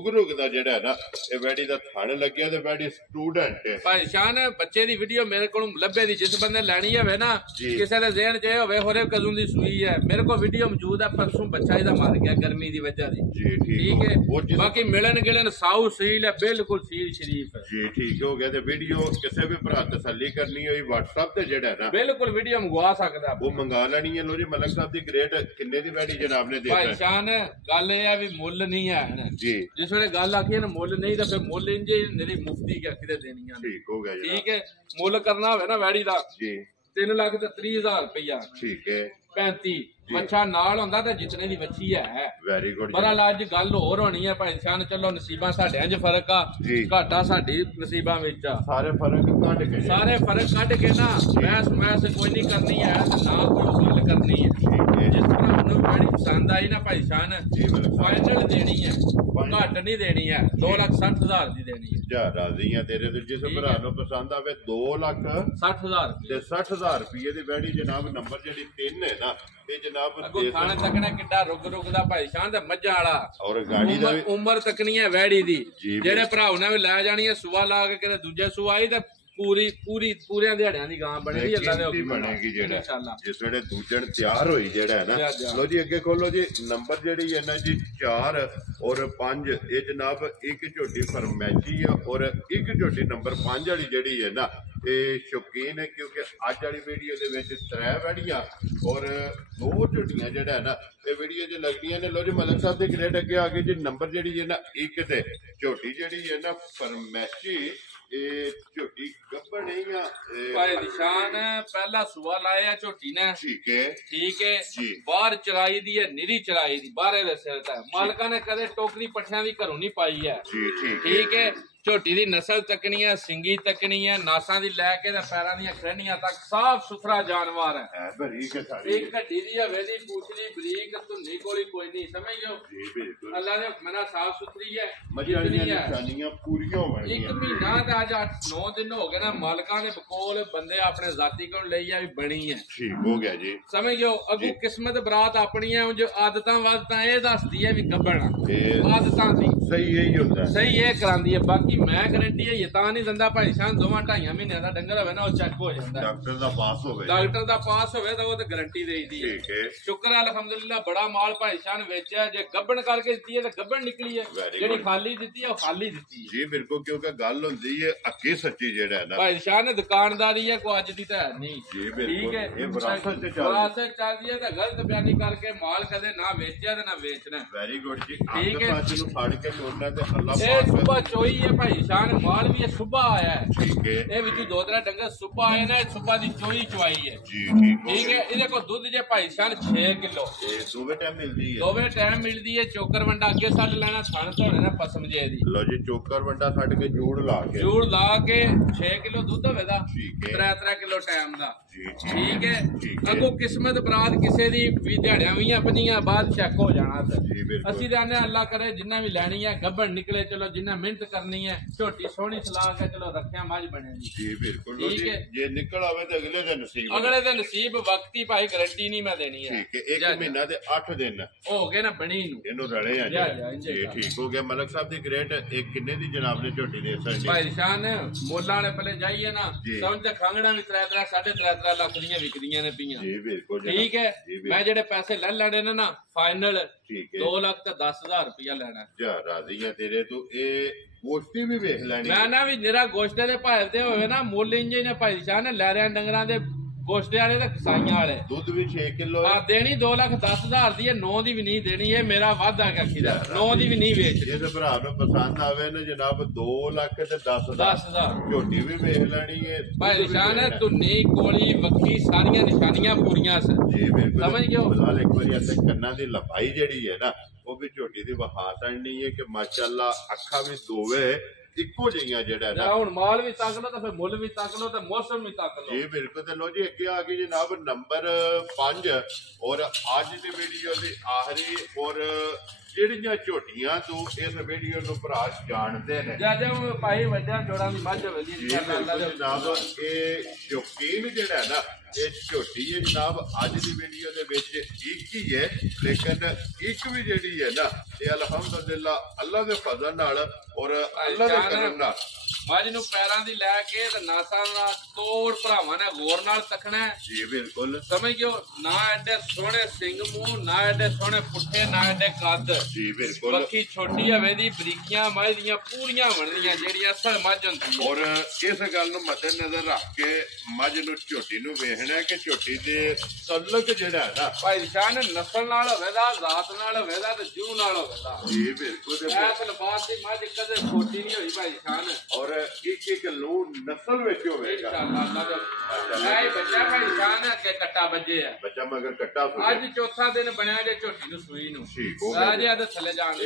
ਰੁਗ ਦਾ ਜਿਹੜਾ ਨਾ ਇਹ ਵੈੜੀ ਦਾ ਥਣ ਲੱਗਿਆ ਤੇ ਵੈੜੀ ਸਟੂਡੈਂਟ ਹੈ ਭਾਈ ਸ਼ਾਨ ਬੱਚੇ ਦੀ ਵੀਡੀਓ ਮੇਰੇ ਕੋਲ ਲੱਭੇ ਦੀ ਜਿਸ ਬੰਦੇ ਲੈਣੀ ਹੋਵੇ ਨਾ ਕਿਸੇ ਦੇ ਜ਼ਿਹਨ 'ਚ ਇਹ ਹੋਵੇ ਹੋਰੇ ਕਦੋਂ ਦੀ ਸੂਈ ਹੈ ਮੇਰੇ ਕੋਲ ਵੀਡੀਓ ਮੌਜੂਦ ਹੈ ਪਰਸੋਂ ਬੱਚਾ ਇਹਦਾ ਮਰ ਗਿਆ ਗਰਮੀ ਦੀ ਵਜ੍ਹਾ ਦੀ ਜੀ ਠੀਕ ਹੈ ਬਾਕੀ ਮਿਲਣ ਗਿਲਣ ਸਾਊ ਸੀਲ ਹੈ ਬਿਲਕੁਲ ਸੀਲ ਸ਼ਰੀਫ ਹੈ ਜੀ ਠੀਕ ਹੋ ਗਿਆ ਤੇ ਵੀਡੀਓ ਕਿਸੇ ਵੀ ਭਰਾ ਤਸੱਲੀ ਕਰਨੀ ਹੋਈ WhatsApp ਤੇ ਜਿਹੜਾ ਨਾ ਬਿਲਕੁਲ ਵੀਡੀਓ ਮੰਗਵਾ ਸਕਦਾ ਉਹ ਮੰਗਾ ਲੈਣੀ ਹੈ ਲੋ ਜੀ ਮਲਕ ਸਾਹਿਬ ਦੀ ਗ੍ਰੇਟ ਕਿੰਨੇ ਦੀ ਵੈੜੀ ਜਨਾਬ ਨੇ ਦੇ ਭਾਈ ਸ਼ਾਨ ਗੱਲ ਇਹ ਆ ਵੀ ਮੁੱਲ ਨਹੀਂ ਹੈ ਜੀ ਜਿਸ ਵੇਲੇ ਗੱਲ ਆਖੀ ਨਾ ਮੁੱਲ ਨਹੀਂ ਤਾਂ ਫਿਰ ਮੁੱਲ ਇੰਜੇ ਮੇਰੀ ਮੁਫਤੀ ਕਿਤੇ ਦੇਣੀਆਂ ਠੀਕ ਹੋ ਗਿਆ ਜੀ ਠੀਕ ਹੈ ਮੁੱਲ ਕਰਨਾ ਹੋਵੇ ਨਾ ਵੈੜੀ ਦਾ ਜੀ 3,30,000 ਰੁਪਇਆ ਠੀਕ ਹੈ 35 ਮੱਛਾ ਨਾਲ ਹੁੰਦਾ ਤੇ ਜਿਤਨੇ ਦੀ ਵੱਛੀ ਹੈ ਵੈਰੀ ਗੁੱਡ ਪਰ ਅੱਜ ਗੱਲ ਹੋਰ ਹੋਣੀ ਹੈ ਭਾਈ ਸ਼ਾਨ ਚਲੋ ਨਸੀਬਾਂ ਸਾਡਿਆਂ 'ਚ ਫਰਕ ਆ ਘਾਟਾ ਸਾਡੀ ਨਸੀਬਾਂ ਵਿੱਚ ਆ ਸਾਰੇ ਫਰਕ ਕੱਢ ਕੇ ਨਾ ਮੈਸ ਕੋਈ ਨਹੀਂ ਕਰਨੀ ਹੈ ਨਾ ਕੋਈ ਗੱਲ ਕਰਨੀ ਹੈ ਜਿਸ ਤਰ੍ਹਾਂ ਮੈਨੂੰ ਬੜੀ ਪਸੰਦ ਆਈ ਨਾ ਭਾਈ ਸ਼ਾਨ ਫਾਈਨਲ ਦੇਣੀ ਹੈ ਘੱਟ ਨਹੀਂ ਦੇਣੀ ਹੈ, 2,60,000 ਦੀ ਦੇਣੀ ਹੈ। ਜਾ ਰਾਜ਼ੀ ਆ ਤੇਰੇ ਤੇ, ਜਿਸ ਭਰਾ ਨੂੰ ਪਸੰਦ ਆਵੇ 2,60,000 ਤੇ 60,000 ਰੁਪਏ ਦੀ ਵੈੜੀ ਜਨਾਬ। ਨੰਬਰ ਜਿਹੜੀ 3 ਹੈ ਨਾ ਇਹ ਜਨਾਬ ਅੱਗੋਂ ਖਾਣੇ ਤੱਕਣਾ ਕਿੱਡਾ ਰੁਕ ਦਾ ਭਾਈ ਸ਼ਾਨ ਤੇ ਮੱਝਾਂ ਵਾਲਾ ਔਰ ਗਾੜੀ ਦਾ ਉਮਰ ਤੱਕਣੀ ਹੈ ਵੈੜੀ ਦੀ। ਜਿਹੜੇ ਭਰਾ ਨੇ ਵੀ ਲੈ ਜਾਣੀ ਹੈ ਸੁਆ ਲਾ ਕੇ ਕਿਤੇ ਦੂਜੇ ਸੁਆ ਆਈ ਤਾਂ ਪੂਰਿਆਂ ਦਿਹਾੜਿਆਂ ਦੀ ਗਾਂ ਬਣੇਗੀ। ਅੱਲਾ ਦੇ ਹੁਕਮ ਨਾਲ ਬਣੇਗੀ ਜਿਹੜਾ ਜਿਸ ਵੇਲੇ ਦੂਜਣ ਤਿਆਰ ਹੋਈ ਜਿਹੜਾ ਹੈ ਨਾ। ਲੋ ਜੀ ਅੱਗੇ ਖੋਲੋ ਜੀ। ਨੰਬਰ ਜਿਹੜੀ ਹੈ ਨਾ ਜੀ 4 ਔਰ 5 ਇਹ ਜਨਾਬ ਇੱਕ ਝੋਟੀ ਫਰਮੈਚੀ ਹੈ ਔਰ ਇੱਕ ਝੋਟੀ ਨੰਬਰ 5 ਵਾਲੀ ਜਿਹੜੀ ਹੈ ਨਾ ਇਹ ਸ਼ੌਕੀਨ ਹੈ, ਕਿਉਂਕਿ ਅੱਜ ਵਾਲੀ ਵੀਡੀਓ ਦੇ ਵਿੱਚ 3 ਵੈੜੀਆਂ ਔਰ 2 ਝੋਟੀਆਂ ਜਿਹੜਾ ਹੈ ਨਾ ਇਹ ਵੀਡੀਓ 'ਚ ਲੱਗਦੀਆਂ ਨੇ। ਲੋ ਜੀ ਮਲਕ ਸਾਹਿਬ ਦੇ ਗ੍ਰੇਡ ਅੱਗੇ ਆ ਗਏ ਜੀ। ਨੰਬਰ ਜਿਹੜੀ ਹੈ ਨਾ 1 ਤੇ ਝੋਟੀ ਜਿਹੜੀ ਹੈ ਨਾ ਫਰਮੈਚੀ ਇਹ ਝੋਟੀ ਗੱਭਣ ਨਹੀਂ ਆ ਭਾਈ ਨਿਸ਼ਾਨ ਪਹਿਲਾ ਸੁਆ ਲਾਇਆ ਝੋਟੀ ਨੇ। ਠੀਕ ਹੈ ਜੀ। ਬਾਹਰ ਚਰਾਈ ਦੀ ਹੈ, ਨਿਰੀ ਚਰਾਈ ਦੀ, ਬਾਹਰੇ ਦੇ ਸਿਰ ਤੇ ਮਾਲਕਾਂ ਨੇ ਕਦੇ ਟੋਕਰੀ ਪੱਠਿਆਂ ਦੀ ਘਰੋਂ ਨਹੀਂ ਪਾਈ ਹੈ ਜੀ। ਠੀਕ ਹੈ। ਝੋਟੀ ਦੀ ਨਸਲ ਤੱਕਣੀ ਹੈ, ਸਿੰਗੀ ਤੱਕਣੀ ਹੈ, ਨਾਸਾਂ ਦੀ ਲੈ ਕੇ ਤੇ ਪੈਰਾਂ ਦੀਆਂ ਖੜਨੀਆਂ ਤੱਕ ਸਾਫ ਸੁਥਰਾ ਜਾਨਵਰ ਹੈ। ਬਰੀਕ ਹੈ ਸਾਰੀ। ਇੱਕ ਢੱਡੀ ਦੀ ਹਵੇ ਦੀ ਪੂਛਲੀ ਬਰੀਕ, ਧੁੰਨੀ ਕੋਲੀ ਕੋਈ ਨਹੀਂ, ਸਮਝ ਲਓ ਜੀ ਬਿਲਕੁਲ। ਅੱਲਾ ਦੇ ਮਨਾ ਸਾਫ ਸੁਥਰੀ ਹੈ। ਮੱਝਾਂ ਦੀਆਂ ਨਿਸ਼ਾਨੀਆਂ ਪੂਰੀਆਂ ਹੋਣਗੀਆਂ। ਇੱਕ ਮਹੀਨਾ ਤਾਂ ਅੱਜ 8-9 ਦਿਨ ਹੋ ਗਏ ਨਾ ਮਾਲਕਾਂ ਦੇ ਬਕੋਲ ਬੰਦੇ ਆਪਣੇ ਜ਼ਾਤੀ ਕੋਲ ਲਈ ਆ ਵੀ ਬਣੀ ਹੈ। ਠੀਕ ਹੋ ਗਿਆ ਜੀ। ਸਮਝ ਲਓ ਅੱਗੋਂ ਕਿਸਮਤ ਬਰਾਤ ਆਪਣੀ ਹੈ। ਉਂਝ ਆਦਤਾਂ ਵਾਦਤਾਂ ਇਹ ਦੱਸਦੀ ਹੈ ਵੀ ਗੱਭਣ ਆਦਤਾਂ ਦੀ ਸਹੀ ਇਹੀ ਹੁੰਦਾ, ਸਹੀ ਇਹ ਕਰਾਂਦੀ ਹੈ। ਬਾਕੀ ਮੈਂ ਗਰੰਟੀ ਹੈ ਤਾਂ ਨਹੀਂ ਦਿੰਦਾ ਭਾਈ ਸਾਹਿਬ 2-2.5 ਮਹੀਨਿਆਂ ਦਾ ਡੰਗਰ ਹੋਵੇ ਨਾ ਉਹ ਚੈੱਕ ਹੋ ਜਾਂਦਾ। ਡਾਕਟਰ ਦਾ ਪਾਸ ਹੋਵੇ ਤਾਂ ਉਹ ਤੇ ਗਰੰਟੀ ਦੇਈਦੀ ਹੈ। ਠੀਕ ਹੈ। ਸ਼ੁਕਰ ਹੈ ਅਲਹਮਦੁਲਿਲਾ ਬੜਾ ਮਾਲ ਭਾਈ ਸਾਹਿਬ ਵੇਚਿਆ। ਜੇ ਗੱਭਣ ਕਰਕੇ ਦਿੱਤੀ ਹੈ ਤਾਂ ਗੱਭਣ ਨਿਕਲੀ ਹੈ, ਜਿਹੜੀ ਖਾਲੀ ਦਿੱਤੀ ਹੈ ਉਹ ਖਾਲੀ ਦਿੱਤੀ ਹੈ ਜੀ ਬਿਲਕੁਲ। ਕਿਉਂਕਿ ਗੱਲ ਹੁੰਦੀ ਹੈ ਅੱਗੇ ਸੱਚੀ ਜਿਹੜਾ ਹੈ ਨਾ ਭਾਈ ਸਾਹਿਬ ਨੇ ਦੁਕਾਨਦਾਰੀ ਹੈ ਕੋਈ ਅੱਜ ਦੀ ਤਾਂ ਨਹੀਂ ਜੀ ਬਿਲਕੁਲ। ਠੀਕ ਹੈ। ਇਹ ਵਿਰਾਸਤ ਤੇ ਚੱਲਦੀ ਹੈ ਤਾਂ ਗਲਤ ਬਿਆਨੀ ਕਰਕੇ ਮਾਲ ਕਦੇ ਨਾ ਵੇਚਿਆ ਤੇ ਨਾ ਵੇਚਣਾ। ਵੈਰੀ ਗੁੱਡ ਜੀ। ਠੀਕ ਹੈ। ਅੱਜ ਨੂੰ ਫੜ ਕੇ ਲੋਨਾਂ ਤੇ ਅੱਲਾ ਇਹ ਸੁਬਾ ਚੋਈ ਹੈ ਭਾਈ ਸਾਹਿਬ ਮਾਲ ਵੀ ਇਹ ਸੁਬਾ ਆਇਆ ਹੈ। ਠੀਕ ਹੈ। ਇਹ ਵਿੱਚ 2-3 ਡੰਗਰ ਸੁਬਾ ਆਏ ਨੇ, ਸੁਬਾ ਦੀ ਚੋਈ ਚਵਾਈ ਹੈ ਜੀ। ਠੀਕ ਹੈ। ਇਹਦੇ ਕੋਲ ਦੁੱਧ ਜੇ ਭਾਈ ਸਾਹਿਬ 6 ਕਿਲੋ ਇਹ ਦੋਵੇਂ ਟਾਈਮ ਮਿਲਦੀ ਹੈ। ਦੋਵੇਂ ਟਾਈਮ ਮਿਲਦੀ ਹੈ। ਚੋਕਰ ਵੰਡਾ ਅੱਗੇ ਛੱਡ ਲੈਣਾ, ਥਣ ਧੋਣੇ ਨਾ ਪਸਮ ਜੇ ਦੀ। ਲੋ ਜੀ ਚੋਕਰ ਵੰਡਾ ਛੱਡ ਕੇ ਜੋੜ ਲਾ ਕੇ 6 ਕਿਲੋ ਦੁੱਧ ਹੋਵੇਗਾ। 3-3 ਕਿਲੋ ਟਾਈਮ ਦਾ। ਠੀਕ ਹੈ। ਅੱਗੋਂ ਕਿਸਮਤ ਬਰਾਤ ਕਿਸੇ ਦੀ ਵੀ ਦਿਹਾੜੀਆਂ 20-25 ਬਾਅਦ ਚੈੱਕ ਹੋ ਜਾਣਾ। ਅਸੀਂ ਤਾਂ ਅੱਲਾ ਕਰੇ ਜਿੰਨਾ ਵੀ ਲੈਣੀ ਹੈ ਗੱਭਣ ਨਿਕਲੇ। ਚਲੋ ਜਿੰਨਾ ਮਿਹਨਤ ਕਰਨੀ ਹੈ ਝੋਟੀ ਸੋਹਣੀ ਸਲਾਹ ਕੇ ਚਲੋ ਰੱਖਿਆ ਮੱਝ ਬਣੇਗੀ ਜੀ ਬਿਲਕੁਲ। ਠੀਕ ਹੈ। ਜੇ ਨਿਕਲ ਆਵੇ ਤਾਂ ਅਗਲੇ ਦਾ ਨਸੀਬ, ਅਗਲੇ ਦਾ ਨਸੀਬ ਵਕਤੀ ਭਾਈ ਗਰੰਟੀ ਨਹੀਂ ਮੈਂ ਦੇਣੀ ਹੈ। ਠੀਕ ਹੈ। 1 ਮਹੀਨਾ ਤੇ 8 ਦਿਨ ਹੋ ਗਏ ਨਾ ਬਣੀ ਨੂੰ ਇਹਨੂੰ ਰਲੇ ਆ ਜੀ। ਠੀਕ ਹੋ ਗਿਆ। ਮਲਕ ਸਾਹਿਬ ਦੀ ਗ੍ਰੇਟ ਇਹ ਕਿੰਨੇ ਦੀ ਜਨਾਬ ਨੇ ਝੋਟੀ ਦੇ ਸਰ ਭਾਈ ਨਿਸ਼ਾਨ ਮੁੱਲਾਂ ਵਾਲੇ ਪਲੇ ਜਾਈਏ ਨਾ ਸਮਝ ਤੇ ਖਾਂਗਣਾ ਵੀ 3-3 3.5 ਲੱਖ ਦੀਆਂ ਵਿਕਦੀਆਂ ਨੇ ਪਈਆਂ ਜੀ ਬਿਲਕੁਲ। ਠੀਕ ਹੈ। ਮੈਂ ਜਿਹੜੇ ਪੈਸੇ ਲੈ ਲੈਣੇ ਨੇ ਨਾ ਫਾਈਨਲ 2,10,000 ਰੁਪਇਆ ਲੈਣਾ ਜਾ ਰਾਜ਼ੀ ਆ ਤੇਰੇ ਤੋਂ। ਇਹ ਗੋਸ਼ਤੀ ਵੀ ਵੇਖ ਲੈਣੀ ਮੈਂ ਨਾ ਵੀ ਨਿਰਾ ਗੋਸ਼ਤੇ ਦੇ ਭਾਵੇਂ ਤੇ ਹੋਵੇ ਨਾ ਮੁੱਲ ਇੰਜੇ ਨੇ ਭਾਈ ਸਾਹਿਬ ਨੇ ਲੈ ਰਿਆਂ ਡੰਗਰਾਂ ਦੇ ਗੋਸ਼ਤੇ ਵਾਲੇ ਤੇ ਕਸਾਈਆਂ ਵਾਲੇ। ਦੁੱਧ ਵੀ 6 ਕਿਲੋ ਆ ਦੇਣੀ 2,10,000 ਦੀ ਹੈ। 9 ਦੀ ਵੀ ਨਹੀਂ ਦੇਣੀ। ਇਹ ਮੇਰਾ ਵਾਅਦਾ ਕਾਖੀ ਦਾ 9 ਦੀ ਵੀ ਨਹੀਂ ਵੇਚ। ਜੇ ਭਰਾ ਨੂੰ ਪਸੰਦ ਆਵੇ ਨਾ ਜਨਾਬ 2,10,000 ਝੋਟੀ ਵੀ ਵੇਖ ਲੈਣੀ ਹੈ ਭਾਈ ਨਿਸ਼ਾਨ। ਧੁੰਨੀ ਕੋਲੀ ਵੱਖੀ ਸਾਰੀਆਂ ਨਿਸ਼ਾਨੀਆਂ ਪੂਰੀਆਂ ਸਨ ਜੀ ਬਿਲਕੁਲ। ਸਮਝ ਗਿਓ। ਫਿਲਹਾਲ ਇੱਕ ਵਾਰੀ ਇੱਥੇ ਕੰਨਾਂ ਦੀ ਲੰਬਾਈ ਜਿਹੜੀ ਹੈ ਨਾ ਉਹ ਵੀ ਝੋਟੀ ਦੀ ਵਿਖਾ ਨਹੀਂ ਹੈ ਕਿ ਮਾਸ਼ਾਅੱਲਾ ਅੱਖਾਂ ਵੀ ਦੋਵੇਂ ਇੱਕੋ ਜਿਹੀਆਂ ਜਿਹੜਾ ਨਾ। ਹੁਣ ਮਾਲ ਵੀ ਤੱਕ ਲੋ ਤਾਂ ਫਿਰ ਮੁੱਲ ਵੀ ਤੱਕ ਲੋ ਤੇ ਮੌਸਮ ਵੀ ਤੱਕ ਲੋ ਜੀ ਬਿਲਕੁਲ। ਤੇ ਲੋ ਜੀ ਅੱਗੇ ਆ ਗਈ ਜਨਾਬ ਨੰਬਰ 5 ਔਰ ਅੱਜ ਦੀ ਵੀਡੀਓ ਦੀ ਆਖਰੀ ਔਰ ਜਿਹੜੀਆਂ ਝੋਟੀਆਂ ਤੋਂ ਇਸ ਵੀਡੀਓ ਨੂੰ ਭਰਾ ਜਾਣਦੇ ਨੇ ਜਦੋਂ ਭਾਈ ਵੱਡਿਆਂ ਜੋੜਾਂ ਦੀ ਮੱਝ ਹੋਵੇ ਜੀ ਜਨਾਬ ਇਹ ਸ਼ੌਕੀਨ ਜਿਹੜਾ ਨਾ ਇਹ ਝੋਟੀ ਹੈ ਜਨਾਬ ਅੱਜ ਦੀ ਵੀਡੀਓ ਦੇ ਵਿੱਚ ਇੱਕ ਹੀ ਹੈ, ਲੇਕਿਨ ਇੱਕ ਵੀ ਜਿਹੜੀ ਹੈ ਨਾ ਇਹ ਅਲਹਮਦੁਲਿਲਾ ਅੱਲਾ ਦੇ ਫਜ਼ਲ ਨਾਲ ਔਰ ਅੱਲਾ ਦੇ ਕਰਮ ਨਾਲ ਮੱਝ ਨੂੰ ਪੈਰਾਂ ਦੀ ਲੈ ਕੇ ਤੇ ਨਾਸਾਂ ਨਾਲ ਤੋੜ ਭਰਾਵਾਂ ਨੇ ਗੌਰ ਨਾਲ ਤੱਕਣਾ ਜੀ ਬਿਲਕੁਲ। ਸਮਝ ਗਿਓ। ਨਾ ਐਡੇ ਸੋਹਣੇ ਸਿੰਘ ਮੂੰਹ, ਨਾ ਐਡੇ ਸੋਹਣੇ ਪੁੱਠੇ, ਨਾ ਐਡੇ ਕੱਦ ਜੀ ਬਿਲਕੁਲ। ਬਾਕੀ ਛੋਟੀ ਹਵੇ ਦੀ ਬਰੀਕੀਆਂ ਮੱਝ ਦੀਆਂ ਪੂਰੀਆਂ ਬਣਦੀਆਂ ਜਿਹੜੀਆਂ ਅਸਲ ਮੱਝ ਹੁੰਦੀ। ਔਰ ਇਸ ਗੱਲ ਨੂੰ ਮੱਦੇ ਨਜ਼ਰ ਰੱਖ ਕੇ ਮੱਝ ਨੂੰ ਝੋਟੀ ਨੂੰ ਵੇਖਣਾ ਕਿ ਝੋਟੀ ਦੇ ਤਲਕ ਜਿਹੜਾ ਹੈ ਨਾ ਭਾਈ ਨਿਸ਼ਾਨ ਨਸਲ ਨਾਲ ਹੋਵੇਗਾ, ਜ਼ਾਤ ਨਾਲ ਹੋਵੇਗਾ ਤੇ ਜੂਹ ਨਾਲ ਹੋਵੇਗਾ ਜੀ ਬਿਲਕੁਲ। ਐਸ ਲਿਬਾਸ ਦੀ ਮੱਝ ਕਦੇ ਛੋਟੀ ਨਹੀਂ ਹੋਈ ਭਾਈ ਨਿਸ਼ਾਨ। ਔਰ ਇੱਕ ਲੂ ਨਸਲ ਵਿੱਚ ਹੋਵੇਗਾ ਇਹ ਬੱਚਾ ਭਾਈ ਨਿਸ਼ਾਨ ਅੱਗੇ ਕੱਟਾ ਵੱਜੇ ਆ ਬੱਚਾ ਮਗਰ ਕੱਟਾ ਅੱਜ ਚੌਥਾ ਦਿਨ ਬਣਿਆ ਜੇ ਝੋਟੀ ਨੂੰ ਸੂਈ ਨੂੰ। ਠੀਕ ਹੋ ਗਿਆ। ਅੱਜ ਥੱਲੇ ਜਾਣ ਦੇ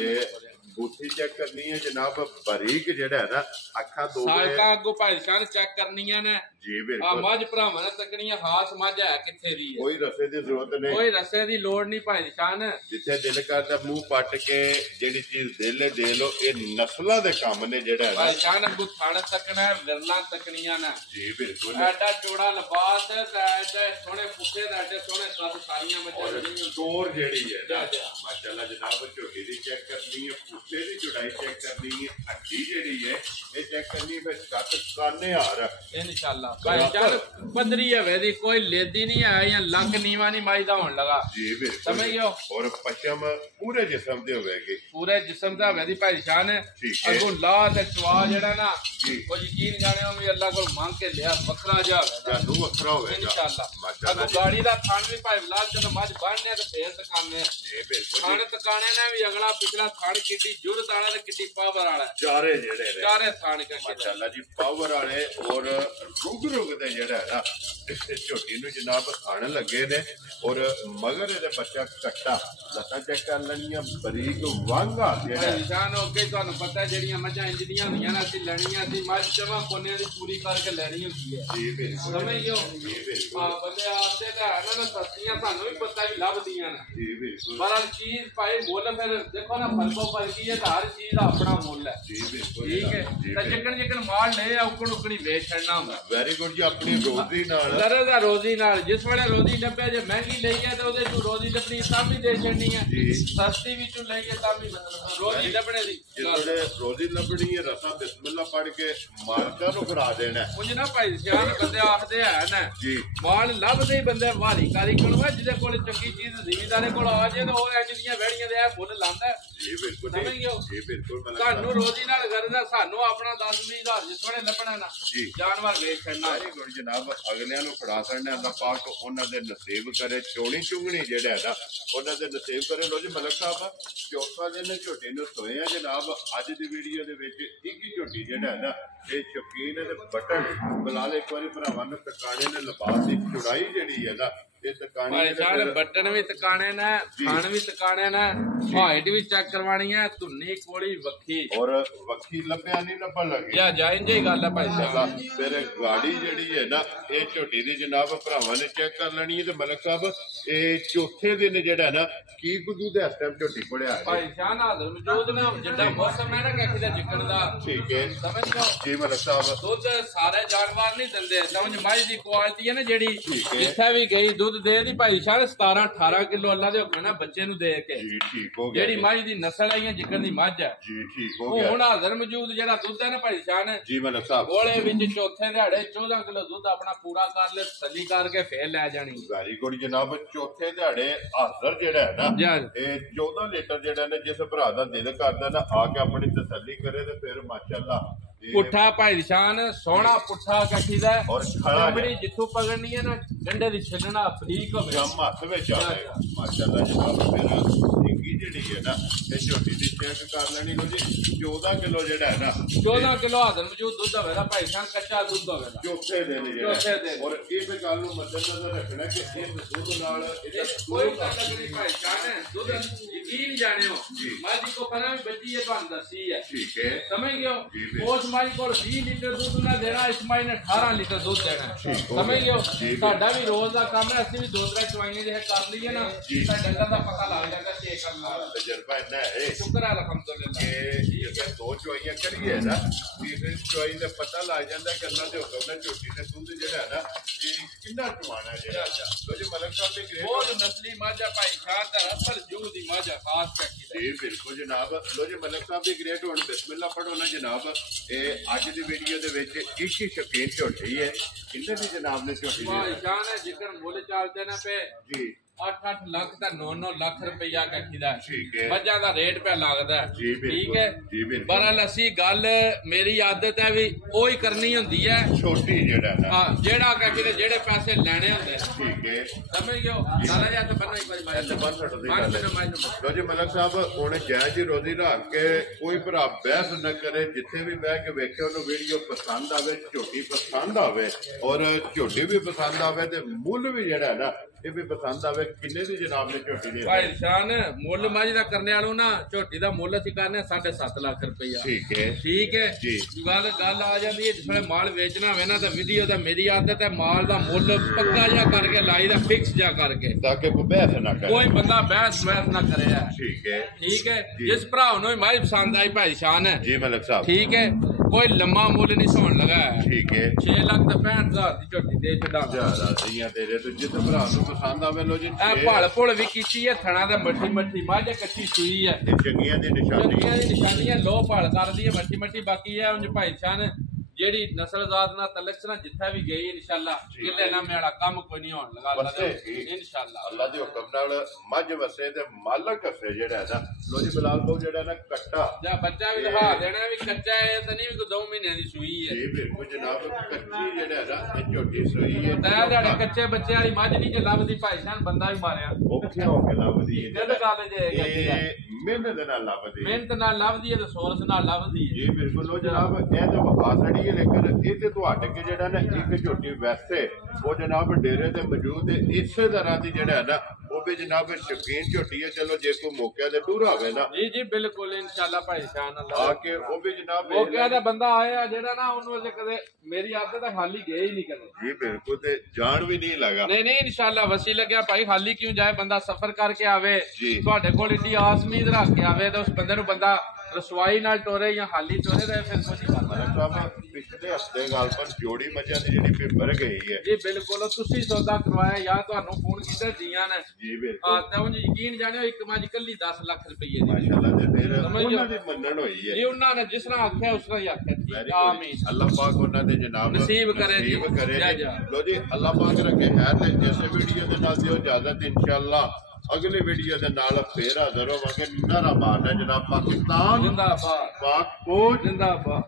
ਬੂਥੀ ਚੈੱਕ ਕਰਨੀ ਹੈ ਜਨਾਬ, ਬਰੀਕ ਜਿਹੜਾ ਹੈ ਨਾ ਅੱਖਾਂ ਦੋ ਸਾਲਕਾ ਅੱਗੋਂ ਭਾਈ ਸਾਹਿਬ ਚੈੱਕ ਕਰਨੀਆਂ ਨੇ ਜੀ। ਆ ਬਿਲਕੁਲ ਮੱਝ ਭਰਾਵਾਂ ਨੇ ਤੱਕਣੀਆਂ ਖਾਸ ਮੱਝ ਹੈ ਕਿੱਥੇ ਦੀ ਹੈ, ਕੋਈ ਰਸੇ ਦੀ ਜ਼ਰੂਰਤ ਨਹੀਂ, ਕੋਈ ਰਸੇ ਦੀ ਲੋੜ ਨਹੀਂ ਭਾਈ ਸ਼ਾਨ। ਜਿੱਥੇ ਦਿਲ ਕਰਦਾ ਮੂੰਹ ਪੱਟ ਕੇ ਜਿਹੜੀ ਚੀਜ਼ ਦਿਲ ਦੇ ਲੋ, ਇਹ ਨਸਲਾਂ ਦੇ ਕੰਮ ਨੇ ਜਿਹੜਾ ਹੈ ਭਾਈ ਸ਼ਾਨ ਅੱਗੋਂ ਥਣ ਤੱਕਣਾ ਵਿਰਲਾਂ ਤੱਕਣੀਆਂ ਨੇ ਜੀ। ਬਿਲਕੁਲ ਐਡਾ ਚੋੜਾ ਲਿਬਾਸ ਤੇ ਐਡੇ ਸੋਹਣੇ ਪੁੱਠੇ ਤੇ ਐਡੇ ਸੋਹਣੇ ਕੱਦ ਸਾਰੀਆਂ ਮੱਝਾਂ ਜਿਹੜੀਆਂ ਤੋਰ ਜਿਹੜੀ ਹੈ ਨਾ ਮਾਸ਼ਾਅੱਲਾ ਜਨਾਬ, ਝੋਟੀ ਦੀ ਚੈੱਕ ਕਰਨੀ ਹੈ, ਪੁੱਠੇ ਦੀ ਚੌੜਾਈ ਚੈੱਕ ਕਰਨੀ ਹੈ, ਹੱਡੀ ਜਿਹੜੀ ਹੈ ਇਹ ਚੈੱਕ ਕਰਨੀ ਹੈ, ਕੱਟ ਕਾਨੇ ਹਾਰ ਇਨਸ਼ਾਅੱਲਾ ਭਾਈ ਜਾਨ ਪੰਦਰੀ ਹਵੇ ਦੀ ਕੋਈ ਲੇਦੀ ਨਹੀਂ ਹੈ ਜਾਂ ਲੱਕ ਨੀਵਾ ਨਹੀਂ ਮਾਈਦਾ ਹੋਣ ਲਗਾ ਜੀ। ਬਿਲਕੁਲ ਸਮਝ ਗਿਓ। ਔਰ ਪਸ਼ਮ ਪੂਰੇ ਜਿਸਮ ਦੇ ਹੋਵੇਗੀ, ਪੂਰੇ ਜਿਸਮ ਦਾ ਹਵੇ ਦੀ ਭਾਈ ਸ਼ਾਨ। ਅਗੋਂ ਲਾ ਤੇ ਚਵਾ ਜਿਹੜਾ ਨਾ ਉਹ ਯਕੀਨ ਜਾਣਿਓ ਵੀ ਅੱਲਾ ਕੋਲ ਮੰਗ ਕੇ ਲਿਆ ਵੱਖਰਾ ਜਾ ਜਾਦੂ ਵੱਖਰਾ ਹੋਵੇਗਾ ਇਨਸ਼ਾਅੱਲਾ। ਮਾਸ਼ਾਅੱਲਾ ਅਗੋਂ ਗਾੜੀ ਦਾ ਥਣ ਵੀ ਭਾਈ ਬਲਾਲ ਜਦੋਂ ਮੱਝ ਬਣਨੇ ਤੇ ਫੇਰ ਤਕਾਨੇ ਜੀ। ਬਿਲਕੁਲ ਥਣ ਤਕਾਣੇ ਨੇ ਵੀ ਅਗਲਾ ਪਿਛਲਾ ਥਣ ਕਿੱਡੀ ਜੁਰਤ ਵਾਲਾ ਤੇ ਕਿੱਡੀ ਪਾਵਰ ਵਾਲਾ, ਚਾਰੇ ਜਿਹੜੇ ਨੇ ਚਾਰੇ ਥਣ ਕੇ ਮਾਸ਼ਾਅੱਲਾ ਜੀ ਪਾਵਰ ਵਾਲੇ ਔਰ ਰੁਗ ਦੇ ਜਿਹੜਾ ਹੈ ਨਾ ਝੋਟੀ ਨੂੰ ਜਨਾਬ ਖਾਣ ਲੱਗੇ ਨੇ। ਔਰ ਮਗਰ ਇਹਦੇ ਬੱਚਾ ਕੱਟਾ ਲੱਤਾਂ ਚੈੱਕ ਕਰ ਲੈਣੀਆਂ, ਬਰੀਕ ਵਾਂਗਾ ਜਿਹੜਾ ਨਿਸ਼ਾਨ ਹੋ ਕੇ ਤੁਹਾਨੂੰ ਪਤਾ ਜਿਹੜੀਆਂ ਮੱਝਾਂ ਇੰਜ ਦੀਆਂ ਹੁੰਦੀਆਂ ਨਾ ਅਸੀਂ ਲੈਣੀਆਂ ਸੀ ਮੱਝ ਜਮਾ ਕੋਨੇ ਦੀ ਪੂਰੀ ਕਰਕੇ ਲੈਣੀ ਹੁੰਦੀ ਹੈ ਜੀ। ਬਿਲਕੁਲ ਸਮਝ ਗਿਓ। ਜੀ। ਬਿਲਕੁਲ ਹਾਂ ਬੰਦੇ ਆਸਤੇ ਤਾਂ ਇਹਨਾਂ ਨੂੰ ਸਸਤੀਆਂ ਸਾਨੂੰ ਵੀ ਪਤਾ ਵੀ ਲੱਭਦੀਆਂ ਨੇ ਜੀ। ਬਿਲਕੁਲ ਪਰ ਹਰ ਚੀਜ਼ ਭਾਈ ਮੁੱਲ ਫਿਰ ਦੇਖੋ ਨਾ ਫਲਕੋ ਫਲਕੀ ਹੈ ਤਾਂ ਹਰ ਚੀਜ਼ ਦਾ ਆਪਣਾ ਮੁੱਲ ਹੈ ਜੀ। ਬਿਲਕੁਲ ਠੀਕ ਹੈ। ਤਾਂ ਜਿੱਕਣ ਮਾਲ ਲੈ ਔਕਣ ਉਕਣੀ ਵੇਚ ਛੱਡਣਾ ਹੁੰਦਾ। ਵੈਰੀ ਗੁੱਡ ਜੀ। ਆਪਣੀ ਰੋਜ਼ੀ ਨਾਲ ਜ਼ਰਾ ਦਾ ਰੋਜ਼ੀ ਨਾਲ ਜਿਸ ਵੇਲੇ ਰੋਜ਼ੀ ਲੱਭੇ ਜੇ ਮਹਿੰਗੀ ਲਈ ਹੈ ਤਾਂ ਉਹਦੇ ਤੋਂ ਰੋਜ਼ੀ ਲੱਭਣੀ ਤਾਂ ਵੀ ਦੇ ਛੱਡਣੀ ਹੈ, ਸਸਤੀ ਵਿੱਚੋਂ ਲਈਏ ਤਾਂ ਵੀ ਰੋਜ਼ੀ ਲੱਭਣੇ ਦੀ ਜਿਹੜੇ ਰੋਜ਼ੀ ਲੱਭਣੀ ਹੈ ਰਸਾ ਬਿਸਮਿਲ੍ਲਾ ਪੜ ਕੇ ਮਾਲਕਾਂ ਨੂੰ ਫੜਾ ਦੇਣਾ। ਕੁਝ ਨਾ ਭਾਈ ਸਿਆਣ ਬੰਦੇ ਆਖਦੇ ਹੈ ਨਾ ਜੀ ਮਾਲ ਲੱਭਦੇ ਹੀ ਬੰਦੇ ਵਾਰੀ ਕਾਰੀ ਕੋਲ ਜਿਹਦੇ ਕੋਲ ਚੰਗੀ ਚੀਜ਼ ਜ਼ਿਮੀਦਾਰੇ ਕੋਲ ਆ ਜੇ ਤਾਂ ਉਹ ਇੰਜ ਦੀਆਂ ਵਹਿੜੀਆਂ ਦੇ ਫੁੱਲ ਲਾਂਦਾ ਜੀ। ਬਿਲਕੁਲ ਸਮਝ ਗਿਓ। ਜੀ। ਬਿਲਕੁਲ ਤੁਹਾਨੂੰ ਰੋਜ਼ੀ ਨਾਲ ਕਰਦਾ ਸਾਨੂੰ ਆਪਣਾ 10-20 ਹਜ਼ਾਰ ਜਿਸ ਵੇਲੇ ਲੱਭਣਾ ਨਾ ਜੀ ਜਾਨਵਰ ਵੇਚ ਛੱਡਣਾ। ਵੈਰੀ ਗੁੱਡ ਜਨਾਬ। ਅਗਲਿਆਂ ਨੂੰ ਫੜਾ ਛੱਡਣਾ ਅੱਲਾਹ ਪਾਕ ਉਹਨਾਂ ਦੇ ਨਸੀਬ ਕਰੇ, ਚੋਣੀ ਚੁੰਗਣੀ ਜਿਹੜਾ ਹੈ ਨਾ ਉਹਨਾਂ ਦੇ ਨਸੀਬ ਕਰੇ। ਲੋ ਜੀ ਮਲਕ ਸਾਹਿਬ ਚੌਥਾ ਦਿਨ ਝੋਟੀ ਨੂੰ ਸੋਏ ਆ ਜਨਾਬ। ਅੱਜ ਦੀ ਵੀਡੀਓ ਦੇ ਵਿੱਚ ਇੱਕ ਹੀ ਝੋਟੀ ਜਿਹੜਾ ਹੈ ਨਾ ਇਹ ਸ਼ੌਕੀਨ ਦੇ ਬਟਨ ਬਲਾਲ ਇੱਕ ਵਾਰੀ ਭਰਾਵਾਂ ਨੂੰ ਟਕਾਣੇ ਨੇ ਲਿਬਾਸ ਦੀ ਚੌੜਾਈ ਜਿਹੜੀ ਹੈ ਨਾ ਇਹ ਭਾਈ ਸਾਹਿਬ ਬਟਨ ਵੀ ਤਕਾਣੇ ਨੇ, ਥਣ ਵੀ ਤਕਾਣੇ ਨੇ, ਹਾਈਟ ਵੀ ਚੈੱਕ ਕਰਵਾਣੀ ਹੈ, ਧੁੰਨੀ ਕੋਲੀ ਵੱਖੀ ਔਰ ਵੱਖੀ ਲੱਭਿਆ ਨਹੀਂ ਲੱਭਣ ਲੱਗੀ ਜਾਂ ਇੰਜ ਹੀ ਗੱਲ ਹੈ ਭਾਈ ਸਾਹਿਬ। ਫਿਰ ਗਾੜੀ ਜਿਹੜੀ ਹੈ ਨਾ ਇਹ ਝੋਟੀ ਦੀ ਜਨਾਬ ਭਰਾਵਾਂ ਨੇ ਚੈੱਕ ਕਰ ਲੈਣੀ ਹੈ। ਤੇ ਮਲਕ ਸਾਹਿਬ ਇਹ ਚੌਥੇ ਦਿਨ ਜਿਹੜਾ ਨਾ ਕੀ ਕੁਦੂ ਦੇ ਇਸ ਟਾਈਮ ਝੋਟੀ ਪੜਿਆ ਹੈ ਭਾਈ ਸ਼ਾਹ ਨਾਜ਼ਰ ਮੌਜੂਦ ਨੇ ਜਿੱਦਾਂ ਮੌਸਮ ਹੈ ਨਾ ਕੱਖ ਦਾ ਜਿੱਕਣ ਦਾ ਠੀਕ ਹੈ ਸਮਝ ਲਓ ਜੀ ਮਲਕ ਸਾਹਿਬ। ਦੁੱਧ ਸਾਰੇ ਜਾਨਵਰ ਨਹੀਂ ਦਿੰਦੇ ਸਮਝ ਮੱਝ ਦੀ ਕੁਆਲਿਟੀ ਹੈ ਨਾ ਜਿਹੜੀ ਜਿੱਥੇ ਵੀ ਗਈ ਦੁੱਧ ਦੇ ਦੀ ਭਾਈ ਸ਼ਾਹ 17-18 ਕਿਲੋ ਅੱਲਾ ਦੇ ਹੁਕਮ ਨਾਲ ਬੱਚੇ ਨੂੰ ਦੇ ਕੇ ਜੀ ਠੀਕ ਹੋ ਗਿਆ। ਜਿਹੜੀ ਮੱਝ ਦੀ ਨਸਲ ਆਈਆਂ ਜਿੱਕਣ ਦੀ ਮੱਝ ਹੈ ਜੀ ਠੀਕ ਹੋ ਗਿਆ। ਹੁਣ ਹਾਜ਼ਰ ਮੌਜੂਦ ਜਿਹੜਾ ਦੁੱਧ ਹੈ ਨਾ ਭਾਈ ਸ਼ਾਹ ਨੇ ਜੀ ਮਲਕ ਸਾਹਿਬ ਕੋਲੇ ਵਿੱਚ ਚੌਥੇ ਦਿਹਾੜੇ 14 ਕਿਲੋ ਦੁੱਧ ਆਪਣਾ ਪੂਰਾ ਕਰ ਲੈ ਤਸੱਲੀ ਕਰਕੇ ਫੇਰ ਲੈ ਜਾਣੀ। ਵੈਰੀ ਗੁੱਡ ਜਨਾਬ। ਚੌਥੇ ਦਿਹਾੜੇ ਹਾਜ਼ਰ ਜਿਹੜਾ ਹੈ ਨਾ ਇਹ 14 ਲੀਟਰ ਜਿਹੜਾ ਨੇ ਜਿਸ ਭਰਾ ਦਾ ਦਿਲ ਕਰਦਾ ਨਾ ਆ ਕੇ ਆਪਣੀ ਤਸੱਲੀ ਕਰੇ ਤੇ ਫਿਰ ਮਾਸ਼ਾਅੱਲਾ ਪੁੱਠਾ ਭਾਈ ਨਿਸ਼ਾਨ ਸੋਹਣਾ ਪੁੱਠਾ ਕੱਠੀ ਦਾ ਔਰ ਖੜਾ ਬੜੀ ਜਿੱਥੋਂ ਪਕੜਨੀ ਹੈ ਨਾ ਡੰਡੇ ਦੀ ਛੱਡਣਾ ਫਰੀਕ ਹੋਵੇ ਜਮ ਹੱਥ ਵਿੱਚ ਆ ਜਾਏਗਾ ਮਾਸ਼ਾਅੱਲਾ ਜਨਾਬ। ਫਿਰ ਸਿੰਗੀ ਜਿਹੜੀ ਹੈ ਨਾ ਇਹ ਝੋਟੀ ਦੀ ਚੈੱਕ ਕਰ ਲੈਣੀ ਲੋ ਜੀ। 14 ਕਿਲੋ ਜਿਹੜਾ ਹੈ ਨਾ 14 ਕਿਲੋ ਹਾਜ਼ਰ ਮੌਜੂਦ ਦੁੱਧ ਹੋਵੇਗਾ ਭਾਈ ਸਾਹਿਬ, ਕੱਚਾ ਦੁੱਧ ਹੋਵੇਗਾ ਚੌਥੇ ਦਿਨ ਜਿਹੜਾ। ਔਰ ਇਹ ਵੀ ਗੱਲ ਨੂੰ ਮੱਦੇਨਜ਼ਰ ਰੱਖਣਾ ਕਿ ਇਹ ਦੁੱਧ ਨਾਲ ਇਹਦਾ ਕੋਈ ਗੱਲ ਨਹੀਂ ਭਾਈ ਸਾਹਿਬ ਦੁੱਧ ਯਕੀਨ ਜਾਣਿਓ ਮੱਝ ਕੋ ਪਨਾ ਵੀ ਬੱਚੀ ਹੈ ਤੁਹਾਨੂੰ ਦੱਸੀ ਹੈ ਠੀਕ ਹੈ ਸਮਝ ਗਿਓ। ਉਸ ਮੱਝ ਕੋਲ 20 ਲੀਟਰ ਦੁੱਧ ਨਾ ਦੇਣਾ ਇਸ ਮੱਝ ਨੇ 18 ਲੀਟਰ ਦੁੱਧ ਦੇਣਾ ਸਮਝ ਗਿਓ। ਸਾਡਾ ਵੀ ਰੋਜ਼ ਦਾ ਕੰਮ ਹੈ ਅਸੀਂ ਵੀ 2-3 ਚਵਾਈਆਂ ਜੇ ਕਰ ਲਈਏ ਨਾ ਤਾਂ ਡੰਗਰ ਦਾ ਪਤਾ ਲੱਗ ਜਾਂਦਾ ਚੇਕ ਕਰਨ ਨਾਲ ਤਜਰਬਾ ਇੰਨਾ ਹੈ ਸ਼ੁਕਰ ਹੈ ਅਲਹਮਦੁਲਿਲਾ ਕਿ ਜੇ ਦੋ ਚਵਾਈਆਂ ਕਰੀਏ ਨਾ ਤੀਸਰੀ ਚਵਾਈ ਦਾ ਪਤਾ ਲੱਗ ਜਾਂਦਾ ਕਿ ਅੱਲਾ ਦੇ ਹੁਕਮ ਨਾਲ ਝੋਟੀ ਨੇ ਦੁੱਧ ਜਿਹੜਾ ਹੈ ਨਾ ਇਹ ਕਿੰਨਾ ਚਵਾਣਾ ਜਿਹੜਾ। ਲੋ ਜੀ ਮਲਕ ਸਾਹਿਬ ਦੇ ਗ੍ਰੇਡ ਬਹੁਤ ਨਸਲੀ ਮੱਝ ਹੈ ਭਾਈ ਸ਼ਾਹ ਦਾ ਅਸਲ ਜੂ ਦੀ ਮੱਝ ਹੈ ਖਾਸ ਕਰਕੇ ਜੀ ਬਿਲਕੁਲ ਜਨਾਬ। ਲੋ ਜੀ ਮਲਕ ਸਾਹਿਬ ਦੀ ਗ੍ਰੇਡ ਹੁਣ ਬਿਸਮਿਲ੍ਲਾ ਪੜੋ ਨਾ ਜਨਾਬ। ਇਹ ਅੱਜ ਦੀ ਵੀਡੀਓ ਦੇ ਵਿੱਚ ਇੱਕ ਹੀ ਸ਼ੌਕੀਨ ਝੋਟੀ ਹੈ। ਕਿੰਨੇ ਦੀ ਜਨਾਬ ਨੇ ਝੋਟੀ ਭਾਈ ਸ਼ਾਹ ਨੇ ਜਿਕਰ ਮੁੱਲ ਚੱਲਦੇ ਨਾ ਪਏ ਜੀ 8-8 ਲੱਖ ਤਾਂ 9-9 ਲੱਖ ਰੁਪਈਆ ਕੱਖੀਦਾ ਠੀਕ ਹੈ। ਮੱਝਾਂ ਦਾ ਰੇਟ ਪਿਆ ਲੱਗਦਾ ਜੀ ਠੀਕ ਹੈ ਜੀ ਬਿਲਕੁਲ। ਬਹਰਹਾਲ ਅਸੀਂ ਗੱਲ ਮੇਰੀ ਆਦਤ ਹੈ ਵੀ ਉਹ ਹੀ ਕਰਨੀ ਹੁੰਦੀ ਹੈ ਛੋਟੀ ਜਿਹੜਾ ਨਾ ਹਾਂ ਜਿਹੜਾ ਕੱਖੀ ਦੇ ਜਿਹੜੇ ਪੈਸੇ ਲੈਣੇ ਹੁੰਦੇ ਠੀਕ ਹੈ ਸਮਝ ਗਿਓ। ਸਾਰਾ ਜਾਂ ਤਾਂ ਬੰਨਾ ਹੀ ਕੋਈ ਲੋ ਜੀ ਮਲਕ ਸਾਹਿਬ ਹੁਣ ਜਾਇਜ਼ ਰੋਜ਼ੀ ਰੱਖ ਕੇ ਕੋਈ ਭਰਾ ਬਹਿਸ ਨਾ ਕਰੇ। ਜਿੱਥੇ ਵੀ ਬਹਿ ਕੇ ਵੇਖੇ ਉਹਨੂੰ ਵੀਡੀਓ ਪਸੰਦ ਆਵੇ, ਝੋਟੀ ਪਸੰਦ ਆਵੇ ਔਰ ਝੋਟੀ ਵੀ ਪਸੰਦ ਆਵੇ ਤੇ ਮੁੱਲ ਵੀ ਜਿਹੜਾ ਨਾ ਇਹ ਵੀ ਪਸੰਦ ਆਵੇ। ਕਿੰਨੇ ਦੀ ਜਨਾਬ ਨੇ ਝੋਟੀ ਦੇ ਭਾਈ ਸ਼ਾਨ ਮੁੱਲ ਮੱਝ ਦਾ ਕਰਨੇ ਵਾਲੋਂ ਨਾ ਝੋਟੀ ਦਾ ਮੁੱਲ ਅਸੀਂ ਕਰਨੇ 7.5 ਲੱਖ ਰੁਪਈਆ। ਠੀਕ ਹੈ ਜੀ। ਗੱਲ ਆ ਜਾਂਦੀ ਹੈ ਜਿਸ ਵੇਲੇ ਮਾਲ ਵੇਚਣਾ ਹੋਵੇ ਨਾ ਤਾਂ ਵੀਡੀਓ ਦਾ ਮੇਰੀ ਆਦਤ ਹੈ ਮਾਲ ਦਾ ਮੁੱਲ ਪੱਕਾ ਜਿਹਾ ਕਰਕੇ ਲਾਈ ਦਾ ਫਿਕਸ ਜਿਹਾ ਕਰਕੇ ਤਾਂ ਕਿ ਕੋਈ ਬਹਿਸ ਨਾ ਕਰੇ, ਕੋਈ ਬੰਦਾ ਬਹਿਸ ਨਾ ਕਰੇ। ਠੀਕ ਹੈ ਜਿਸ ਭਰਾ ਨੂੰ ਮੱਝ ਪਸੰਦ ਆਈ ਭਾਈ ਸ਼ਾਨ ਹੈ ਜੀ ਮਲਕ ਸਾਹਿਬ, ਠੀਕ ਹੈ, ਕੋਈ ਲੰਮਾ ਮੁੱਲ ਨਹੀਂ ਸੋਣ ਲਗਾ। ਠੀਕ ਹੈ 6 ਲੱਖ ਤੇ 65,000 ਦੀ ਝੋਟੀ ਦੇ ਛੱਡਾਂ ਤੇਰੇ ਤੋਂ ਜਿਸ ਭਰਾ ਨੂੰ ਪਸੰਦ ਆਵੇ ਲੋ ਜੀ। ਇਹ ਭਲ ਭੁਲ ਵੀ ਕੀਤੀ ਹੈ ਥਣਾ ਦਾ ਮੱਠੀ ਮੱਝ ਕੱਚੀ ਸੂਈ ਹੈ, ਇਹ ਚੰਗੀਆਂ ਦੀ ਨਿਸ਼ਾਨੀ ਹੈ ਲੋ ਭਲ ਕਰਦੀ ਹੈ ਮੱਠੀ ਬਾਕੀ ਹੈ ਉਂਝ ਭਾਈ ਸ਼ਾਨ ਜਿਹੜੀ ਨਸਲਜ਼ਾਤ ਨਾਲ ਤਲਕ ਨਾ ਜਿੱਥੇ ਵੀ ਗਈ ਇਨਸ਼ਾਅੱਲਾ ਕਿਲੇ ਨਾ ਮੇਰਾ ਕੰਮ ਕੋਈ ਨਹੀਂ ਹੋਣ ਲਗਾ ਇਨਸ਼ਾਅੱਲਾ। ਅੱਲਾ ਦੇ ਹੁਕਮ ਨਾਲ ਮੱਝ ਵਸੇ ਤੇ ਮਾਲਕ ਹਸੇ ਜਿਹੜਾ ਹੈ ਨਾ। ਲੋ ਜੀ ਬਿਲਾਲ ਬਾਬੂ ਜਿਹੜਾ ਨਾ ਕੱਟਾ ਜਾਂ ਬੱਚਾ ਵੀ ਦਿਖਾ ਦੇਣਾ ਵੀ ਕੱਚਾ ਹੈ ਤਾਂ ਨਹੀਂ ਵੀ 2 ਮਹੀਨਿਆਂ ਦੀ ਸੂਈ ਹੈ। ਜੀ ਬਿਲਕੁਲ ਜਨਾਬ, ਕੱਚੀ ਜਿਹੜਾ ਹੈ ਨਾ ਇਹ ਝੋਟੀ ਸੂਈ ਹੈ। ਤਾਂ ਤੁਹਾਡੇ ਕੱਚੇ ਬੱਚੇ ਵਾਲੀ ਮੱਝ ਨਹੀਂ ਜੇ ਲੱਭਦੀ ਭਾਈ ਸਾਹਿਬ ਬੰਦਾ ਵੀ ਮਾਰਿਆ ਔਖੇ ਹੋ ਕੇ ਲੱਭਦੀ ਹੈ। ਜਦ ਗੱਲ ਜੇ ਮਿਹਨਤ ਨਾਲ ਲੱਭਦੀ ਹੈ ਤੇ ਸੋਰਸ ਨਾਲ ਲੱਭਦੀ ਹੈ। ਜੀ ਬਿਲਕੁਲ। ਉਹ ਜਨਾਬ ਇਹ ਤਾਂ ਵਫਾ ਸੜੀ ਹੈ, ਲੇਕਿਨ ਇਹ ਤੇ ਤੁਹਾਡੇ ਕੇ ਜਿਹੜਾ ਨਾ ਇੱਕ ਝੋਟੀ ਵੈਸੇ ਉਹ ਜਨਾਬ ਡੇਰੇ ਤੇ ਮੌਜੂਦ ਹੈ। ਇਸੇ ਤਰ੍ਹਾਂ ਦੀ ਜਿਹੜਾ ਹੈ ਨਾ ਉਹ ਵੀ ਜਨਾਬ ਸ਼ੌਕੀਨ ਝੋਟੀ ਹੈ। ਚਲੋ ਜੇ ਕੋਈ ਮੌਕੇ ਤੇ ਟੂਰ ਹੋਵੇ ਨਾ ਜੀ ਬਿਲਕੁਲ ਇਨਸ਼ਾਅੱਲਾ ਭਾਈ ਸ਼ਾਨ ਅੱਲਾਹ ਆ ਕੇ ਉਹ ਵੀ ਜਨਾਬ ਮੌਕੇ ਦਾ ਬੰਦਾ ਆਇਆ ਜਿਹੜਾ ਨਾ ਉਹਨੂੰ ਅਜੇ ਕਦੇ ਮੇਰੀ ਆਦਤ ਤਾਂ ਖਾਲੀ ਗਏ ਹੀ ਨਹੀਂ ਕਦੇ। ਜੀ ਬਿਲਕੁਲ, ਤੇ ਜਾਣ ਵੀ ਨਹੀਂ ਲਗਾ। ਨਹੀਂ ਇਨਸ਼ਾਅੱਲਾ ਵਸੀ ਲੱਗਿਆ ਭਾਈ ਖਾਲੀ ਕਿਉਂ ਜਾਏ, ਬੰਦਾ ਸਫ਼ਰ ਕਰਕੇ ਆਵੇ ਤੁਹਾਡੇ ਕੋਲ ਇੰਨੀ ਆਸ ਉਮੀਦ ਰੱਖ ਕੇ ਆਵੇ ਤਾਂ ਉਸ ਬੰਦੇ ਨੂੰ ਬੰਦਾ ਰਸਵਾਈ ਨਾਲ ਟੋਰੇ ਜਾਂ ਹਾਲੀ ਟੋਰੇ ਰਹੇ ਫਿਰ ਕੁਝ ਨਹੀਂ ਕਰਦਾ। ਪਿਛਲੇ ਹਫਤੇ ਗੱਲ ਪਰ ਜੋੜੀ ਮੱਝਾਂ ਦੀ ਜਿਹੜੀ ਪੇਪਰ ਗਈ ਹੈ ਜੀ ਬਿਲਕੁਲ ਤੁਸੀਂ ਸੌਦਾ ਕਰਵਾਇਆ ਜਾਂ ਤੁਹਾਨੂੰ ਫੋਨ ਕੀਤਾ ਜੀਆਂ ਨੇ ਜੀ ਬਿਲਕੁਲ। ਤਾਂ ਉਹ ਯਕੀਨ ਜਾਣਿਓ ਇੱਕ ਮੱਝ ਕੱਲੀ 10 ਲੱਖ ਰੁਪਏ ਦੀ ਮਾਸ਼ਾਅੱਲਾ ਤੇ ਫਿਰ ਉਹਨਾਂ ਦੀ ਮੰਨਣ ਹੋਈ ਹੈ ਜੀ। ਉਹਨਾਂ ਨੇ ਜਿਸ ਤਰ੍ਹਾਂ ਆਖਿਆ ਉਸ ਤਰ੍ਹਾਂ ਹੀ ਆਖਿਆ। ਆਮੀਨ। ਅੱਲਾਹ ਪਾਕ ਉਹਨਾਂ ਦੇ ਜਨਾਬ ਨਸੀਬ ਕਰੇ ਜੀ। ਲੋ ਜੀ ਅੱਲਾਹ ਪਾਕ ਰੱਖੇ ਖੈਰ ਤੇ ਇਸੇ ਵੀਡੀਓ ਦੇ ਨਾਲ ਦਿਓ ਇਜਾਜ਼ਤ। ਇਨਸ਼ਾਅੱਲਾ ਅਗਲੇ ਵੀਡੀਓ ਦੇ ਨਾਲ ਫੇਰ ਹਾਜ਼ਰ ਹੋਵਾਂਗੇ। ਨਾਰਾ ਮਾਰਨਾ ਜਨਾਬ ਪਾਕਿਸਤਾਨ ਜ਼ਿੰਦਾਬਾਦ, ਪਾਕ ਫੌਜ ਜ਼ਿੰਦਾਬਾਦ।